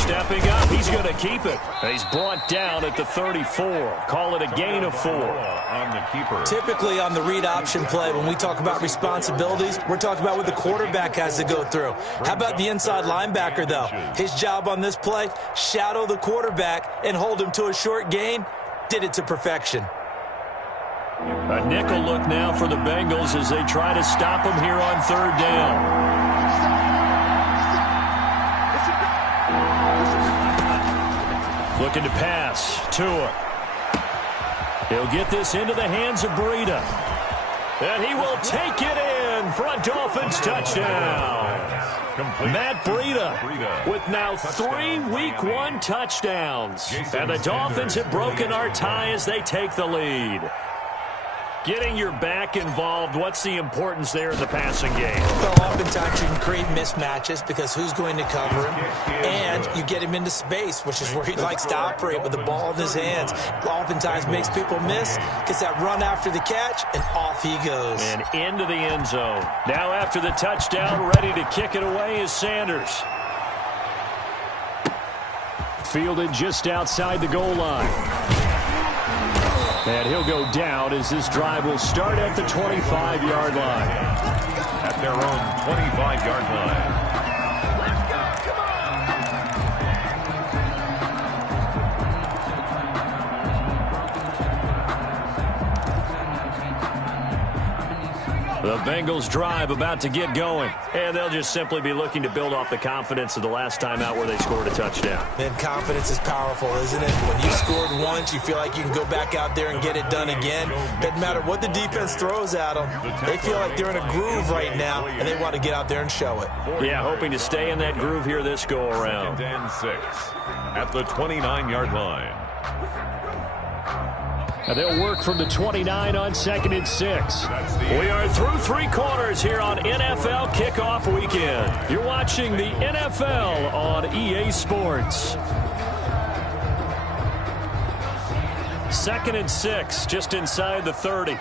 Stepping up, he's going to keep it. He's brought down at the 34. Call it a gain of 4. On the keeper. Typically on the read option play, when we talk about responsibilities, we're talking about what the quarterback has to go through. How about the inside linebacker, though? His job on this play, shadow the quarterback and hold him to a short gain. Did it to perfection. A nickel look now for the Bengals as they try to stop him here on 3rd down. Looking to pass. Tua. He'll get this into the hands of Breida. And he will take it in for a Dolphins touchdown. Matt Breida with now 3 Week 1 touchdowns. And the Dolphins have broken our tie as they take the lead. Getting your back involved, what's the importance there in the passing game? Well, oftentimes you can create mismatches because who's going to cover him, and you get him into space, which is where he likes to operate with the ball in his hands. Oftentimes makes people miss, gets that run after the catch, and off he goes. And into the end zone. Now after the touchdown, ready to kick it away is Sanders. Fielded just outside the goal line. And he'll go down as this drive will start at the 25-yard line. At their own 25-yard line. The Bengals drive about to get going. And they'll just simply be looking to build off the confidence of the last time out where they scored a touchdown. Man, confidence is powerful, isn't it? When you scored once, you feel like you can go back out there and get it done again. Doesn't matter what the defense throws at them. They feel like they're in a groove right now, and they want to get out there and show it. Yeah, hoping to stay in that groove here this go-around. 2nd and 6 at the 29-yard line. And they'll work from the 29 on 2nd and 6. We are through 3 quarters here on NFL Kickoff Weekend. You're watching the NFL on EA Sports. 2nd and 6, just inside the 30.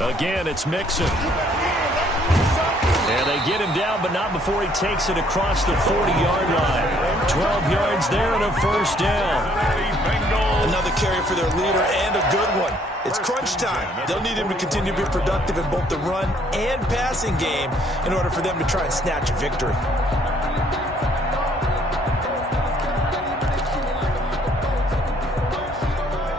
Again, it's Mixon. And they get him down, but not before he takes it across the 40-yard line. 12 yards there and a first down. Another carry for their leader and a good one. It's crunch time. They'll need him to continue to be productive in both the run and passing game in order for them to try and snatch a victory.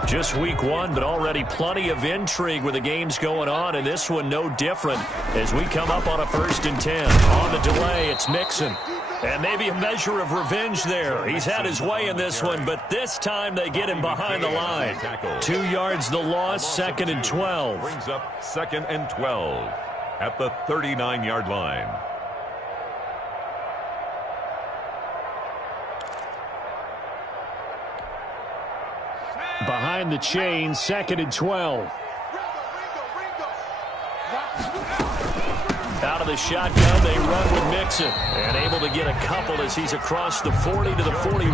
Just week 1, but already plenty of intrigue with the games going on, and this one no different as we come up on a 1st and 10. On the delay, it's Mixon. And maybe a measure of revenge there. He's had his way in this one, but this time they get him behind the line. 2 yards the loss, 2nd and 12. Brings up 2nd and 12 at the 39-yard line. Behind the chain, 2nd and 12. Out of the shotgun, they run with Mixon. And able to get a couple as he's across the 40 to the 41.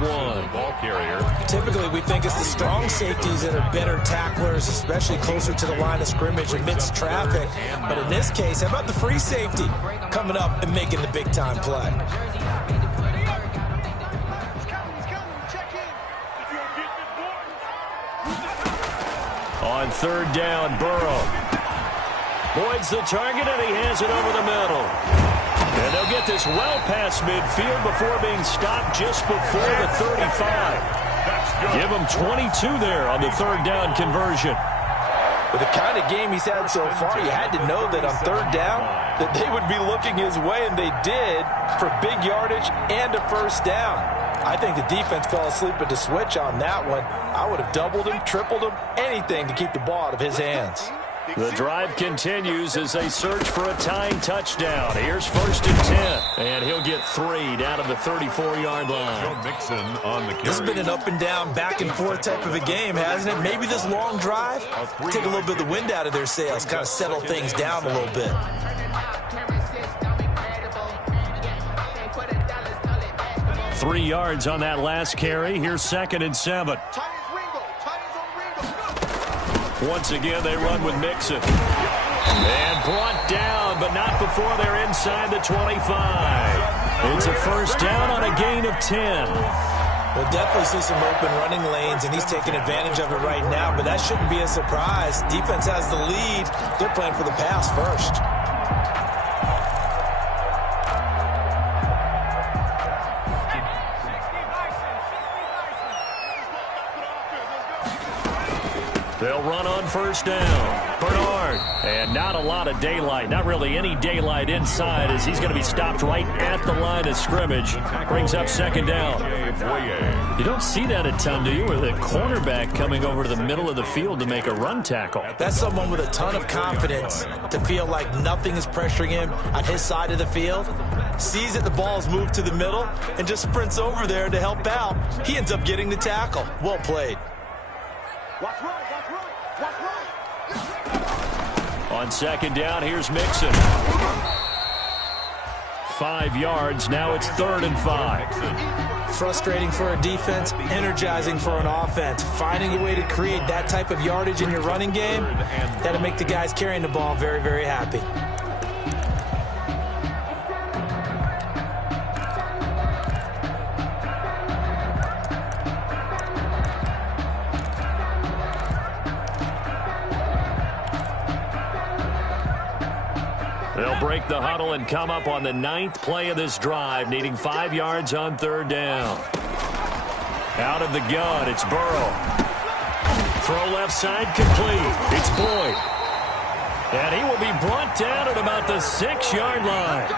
Ball carrier. Typically, we think it's the strong safeties that are better tacklers, especially closer to the line of scrimmage amidst traffic. But in this case, how about the free safety coming up and making the big-time play? On 3rd down, Burrow. Boyd's the target, and he has it over the middle. And they'll get this well past midfield before being stopped just before the 35. Give him 22 there on the 3rd down conversion. With the kind of game he's had so far, you had to know that on 3rd down that they would be looking his way, and they did, for big yardage and a 1st down. I think the defense fell asleep at the switch on that one. I would have doubled him, tripled him, anything to keep the ball out of his hands. The drive continues as they search for a tying touchdown. Here's 1st and 10. And he'll get 3 down to the 34-yard line. Mixon on the carry. This has been an up-and-down, back-and-forth type of a game, hasn't it? Maybe this long drive, take a little bit of the wind out of their sails, kind of settle things down a little bit. Three yards on that last carry. Here's 2nd and 7. Once again, they run with Mixon. And brought down, but not before they're inside the 25. It's a 1st down on a gain of 10. We'll definitely see some open running lanes, and he's taking advantage of it right now, but that shouldn't be a surprise. Defense has the lead. They're playing for the pass first. They'll run on 1st down. Bernard. And not a lot of daylight. Not really any daylight inside as he's going to be stopped right at the line of scrimmage. Brings up second down. You don't see that a ton, do you? With a cornerback coming over to the middle of the field to make a run tackle. That's someone with a ton of confidence to feel like nothing is pressuring him on his side of the field. Sees that the ball's moved to the middle and just sprints over there to help out. He ends up getting the tackle. Well played. On second down, here's Mixon. 5 yards. Now it's 3rd and 5. Frustrating for a defense, energizing for an offense. Finding a way to create that type of yardage in your running game, that'll make the guys carrying the ball very, very happy. They'll break the huddle and come up on the 9th play of this drive, needing 5 yards on 3rd down. Out of the gun, it's Burrow. Throw left side complete. It's Boyd. And he will be brought down at about the 6-yard line.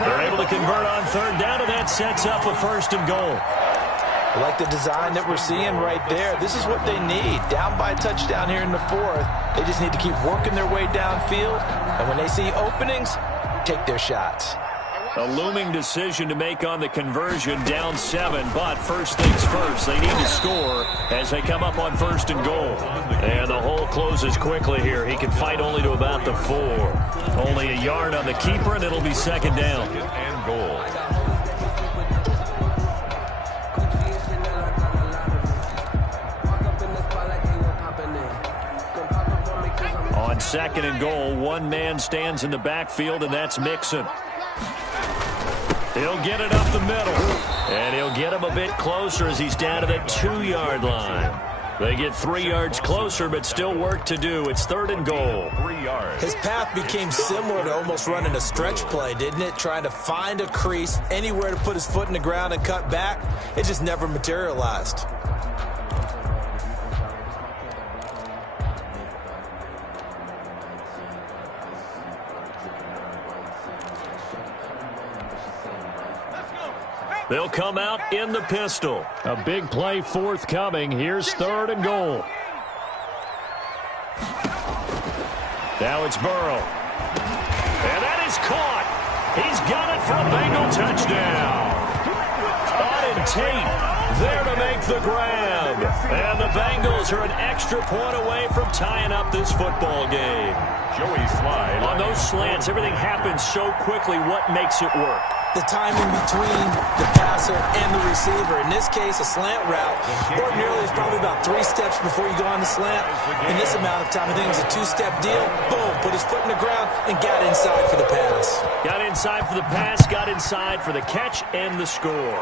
They're able to convert on 3rd down, and that sets up a 1st and goal. I like the design that we're seeing right there. This is what they need. Down by a touchdown here in the 4th. They just need to keep working their way downfield. And when they see openings, take their shots. A looming decision to make on the conversion, down 7. But first things first, they need to score as they come up on 1st and goal. And the hole closes quickly here. He can fight only to about the 4. Only a yard on the keeper, and it'll be 2nd down. And goal. On 2nd and goal, one man stands in the backfield, and that's Mixon. He'll get it up the middle, and he'll get him a bit closer as he's down to the 2-yard line. They get 3 yards closer, but still work to do. It's 3rd and goal. 3 yards. His path became similar to almost running a stretch play, didn't it? Trying to find a crease, anywhere to put his foot in the ground and cut back. It just never materialized. They'll come out in the pistol. A big play forthcoming. Here's 3rd and goal. Now it's Burrow. And that is caught. He's got it for a Bengal touchdown. Auden Tate there to make the grab. And the Bengals are an extra point away from tying up this football game. Joey slide. On those slants, everything happens so quickly. What makes it work? The timing between the passer and the receiver. In this case, a slant route. Ordinarily, it's probably about 3 steps before you go on the slant. In this amount of time, I think it's a 2-step deal. Boom, put his foot in the ground and got inside for the pass. Got inside for the pass, got inside for the catch and the score.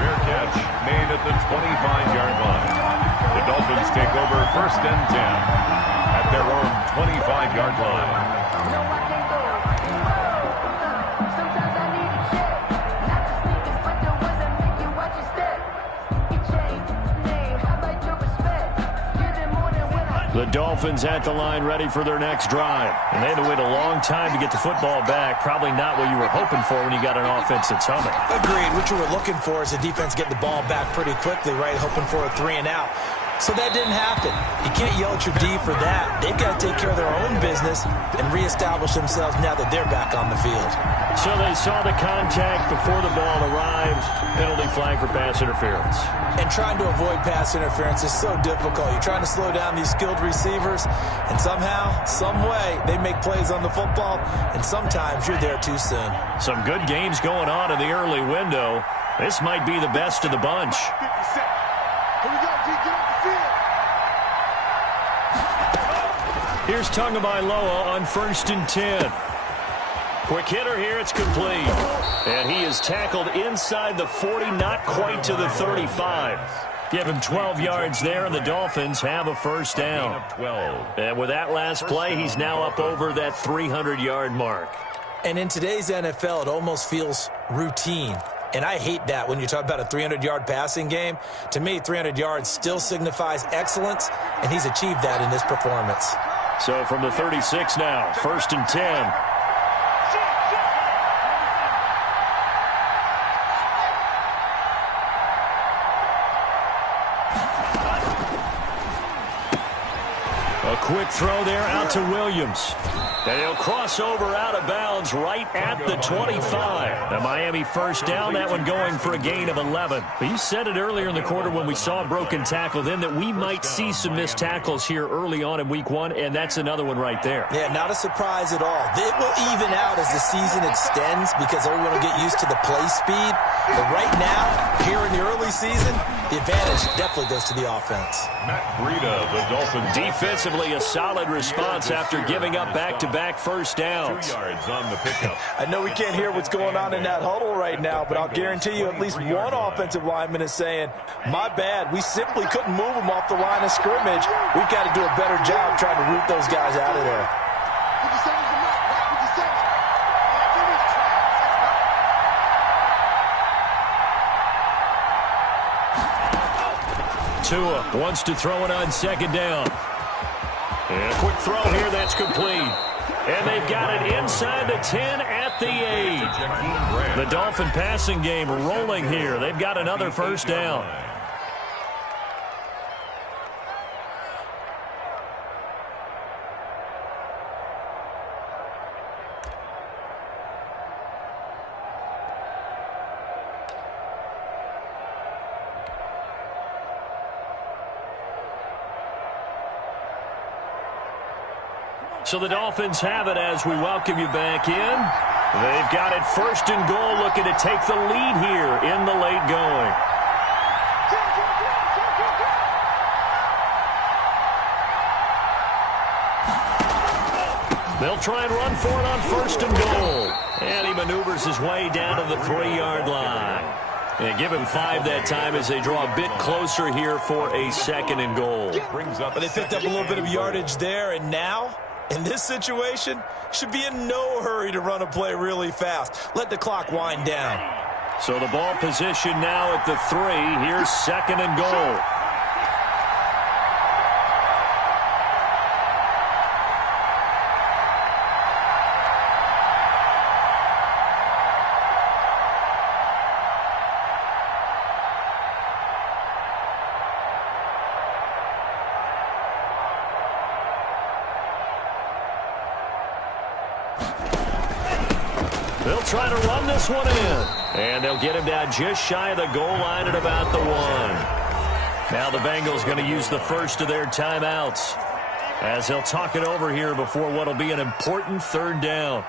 Fair catch made at the 25-yard line. The Dolphins take over 1st and 10 at their own 25-yard line. The Dolphins at the line ready for their next drive. And they had to wait a long time to get the football back. Probably not what you were hoping for when you got an offense that's humming. Agreed. What you were looking for is the defense get the ball back pretty quickly, right? Hoping for a 3 and out. So that didn't happen. You can't yell at your D for that. They've got to take care of their own business and reestablish themselves now that they're back on the field. So they saw the contact before the ball arrived. Penalty flag for pass interference. And trying to avoid pass interference is so difficult. You're trying to slow down these skilled receivers, and somehow, some way, they make plays on the football, and sometimes you're there too soon. Some good games going on in the early window. This might be the best of the bunch. Here we go, G. Get off the field. Here's Tagovailoa on 1st and 10. Quick hitter here, it's complete. And he is tackled inside the 40, not quite to the 35. Give him 12 yards there, and the Dolphins have a 1st down. 12. And with that last play, he's now up over that 300-yard mark. And in today's NFL, it almost feels routine. And I hate that when you talk about a 300-yard passing game. To me, 300 yards still signifies excellence, and he's achieved that in this performance. So from the 36 now, 1st and 10. A quick throw there out to Williams. And he'll cross over out of bounds right at the 25. The Miami first down, that one going for a gain of 11. But you said it earlier in the quarter when we saw a broken tackle then that we might see some missed tackles here early on in week 1, and that's another one right there. Yeah, not a surprise at all. It will even out as the season extends because everyone will get used to the play speed. But right now, here in the early season, the advantage definitely goes to the offense. Matt Breida, the Dolphins. Defensively, a solid response after giving up back-to-back first downs. 2 yards on the pickup. I know we can't hear what's going on in that huddle right now, but I'll guarantee you at least one offensive lineman is saying, my bad, we simply couldn't move them off the line of scrimmage. We've got to do a better job trying to root those guys out of there. Tua wants to throw it on 2nd down. And a quick throw here, that's complete. And they've got it inside the 10 at the 8. The Dolphin passing game rolling here. They've got another first down. So the Dolphins have it as we welcome you back in. They've got it 1st and goal, looking to take the lead here in the late going. They'll try and run for it on 1st and goal. And he maneuvers his way down to the 3-yard line. And give him 5 that time as they draw a bit closer here for a 2nd and goal. But they picked up a little bit of yardage there, and now, in this situation, should be in no hurry to run a play really fast. Let the clock wind down. So the ball position now at the 3. Here's 2nd and goal. They'll try to run this one in. And they'll get him down just shy of the goal line at about the 1. Now the Bengals going to use the first of their timeouts as they'll talk it over here before what will be an important 3rd down.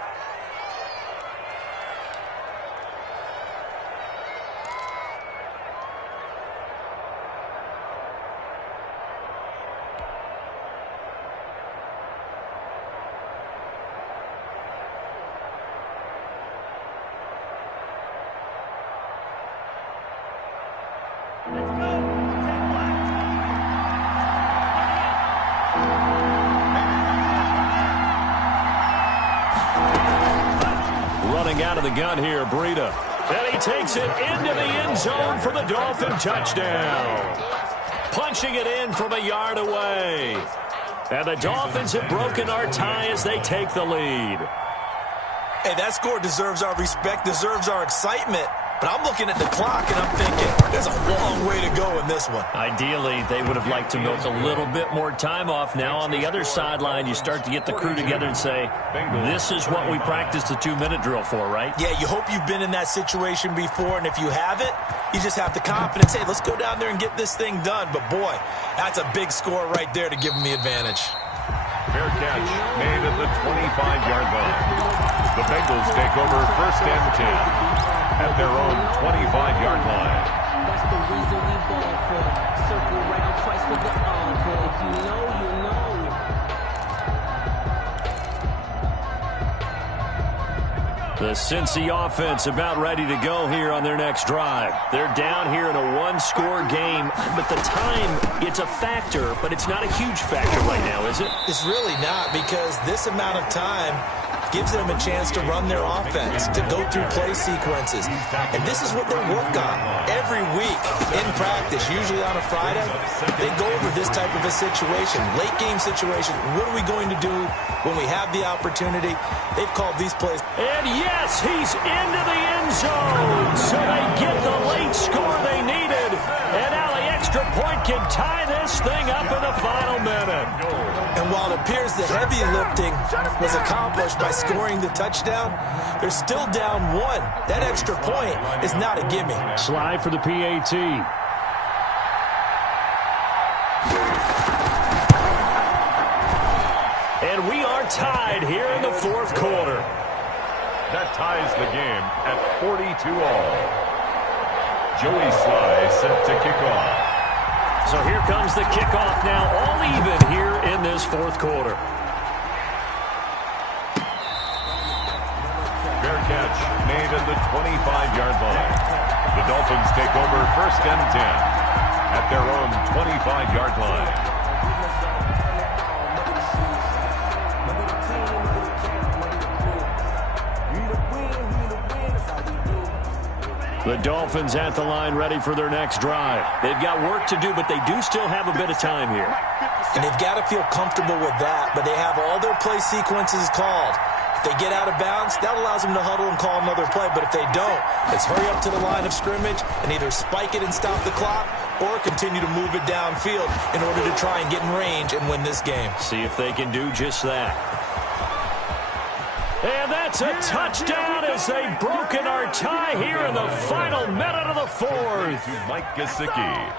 Out of the gun here, Breida. And he takes it into the end zone for the Dolphin touchdown. Punching it in from a yard away. And the Dolphins have broken our tie as they take the lead. Hey, that score deserves our respect, deserves our excitement. But I'm looking at the clock and I'm thinking, there's a long way to go in this one. Ideally, they would have liked to milk a little bit more time off. Now on the other sideline, you start to get the crew together and say, this is what we practiced the 2-minute drill for, right? Yeah, you hope you've been in that situation before, and if you haven't, you just have the confidence, hey, let's go down there and get this thing done. But boy, that's a big score right there to give them the advantage. Fair catch made at the 25-yard line. The Bengals take over 1st and 10. At their own 25-yard line. That's the reason we ball for. Circle round twice for the encore. If you know, you know. The Cincy offense about ready to go here on their next drive. They're down here in a 1-score game, but the time, it's a factor, but it's not a huge factor right now, is it? It's really not, because this amount of time, gives them a chance to run their offense, to go through play sequences. And this is what they work on every week in practice, usually on a Friday. They go over this type of a situation, late game situation. What are we going to do when we have the opportunity? They've called these plays. And yes, he's into the end zone. So they get the late score they needed. And now the extra point can tie this thing up in the final minute. And while it appears the heavy lifting was accomplished by scoring the touchdown, they're still down one. That extra point is not a gimme. Slide for the PAT. And we are tied here in the fourth quarter. That ties the game at 42-all. Joey Sly set to kick off. So here comes the kickoff now, all even here in this fourth quarter. Fair catch made at the 25-yard line. The Dolphins take over first and 10 at their own 25-yard line. The Dolphins at the line ready for their next drive. They've got work to do, but they do still have a bit of time here. And they've got to feel comfortable with that, but they have all their play sequences called. If they get out of bounds, that allows them to huddle and call another play. But if they don't, it's hurry up to the line of scrimmage and either spike it and stop the clock or continue to move it downfield in order to try and get in range and win this game. See if they can do just that. And that's a touchdown as they've broken our tie here in the final minute of the fourth. Mike Gesicki.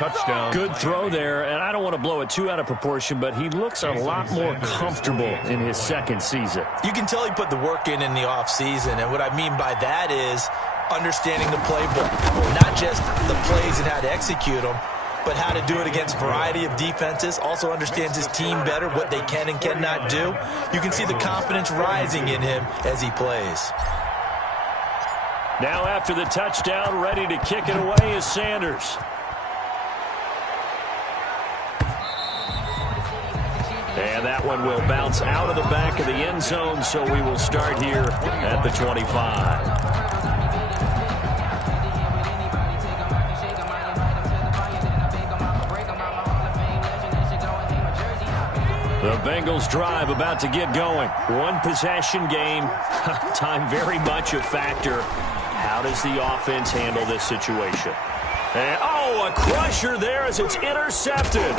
Touchdown. Good throw there, and I don't want to blow it too out of proportion, but he looks a lot more comfortable in his second season. You can tell he put the work in the offseason, and what I mean by that is understanding the playbook. Not just the plays and how to execute them, but how to do it against a variety of defenses. Also understands his team better, what they can and cannot do. You can see the confidence rising in him as he plays. Now after the touchdown, ready to kick it away is Sanders. And that one will bounce out of the back of the end zone, so we will start here at the 25. The Bengals drive about to get going. One possession game. Time very much a factor. How does the offense handle this situation? And, oh, a crusher there as it's intercepted.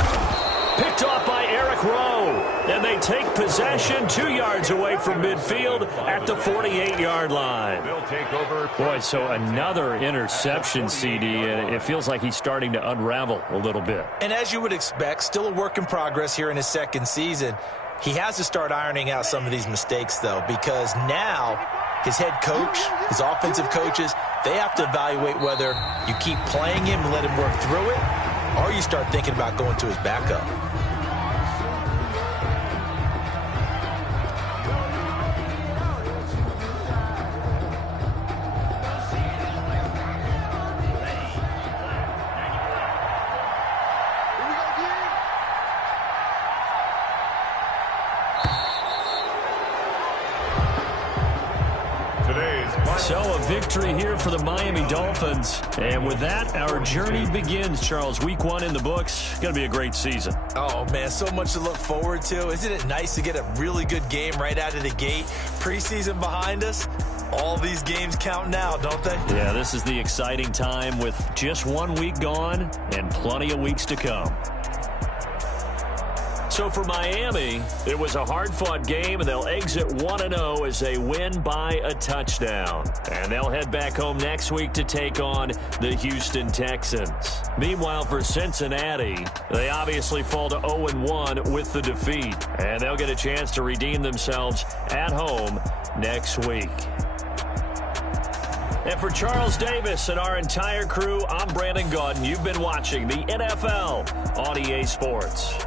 Picked off by Eric Rowe. And they take possession 2 yards away from midfield at the 48-yard line. They'll take over. Boy, so another interception, CD, and it feels like he's starting to unravel a little bit. And as you would expect, still a work in progress here in his second season. He has to start ironing out some of these mistakes, though, because now his head coach, his offensive coaches, they have to evaluate whether you keep playing him and let him work through it, or you start thinking about going to his backup. So a victory here for the Miami Dolphins. And with that, our journey begins, Charles. Week 1 in the books. Going to be a great season. Oh, man, so much to look forward to. Isn't it nice to get a really good game right out of the gate? Preseason behind us. All these games count now, don't they? Yeah, this is the exciting time with just 1 week gone and plenty of weeks to come. So for Miami, it was a hard-fought game, and they'll exit 1-0 as they win by a touchdown. And they'll head back home next week to take on the Houston Texans. Meanwhile, for Cincinnati, they obviously fall to 0-1 with the defeat. And they'll get a chance to redeem themselves at home next week. And for Charles Davis and our entire crew, I'm Brandon Gaudin. You've been watching the NFL on EA Sports.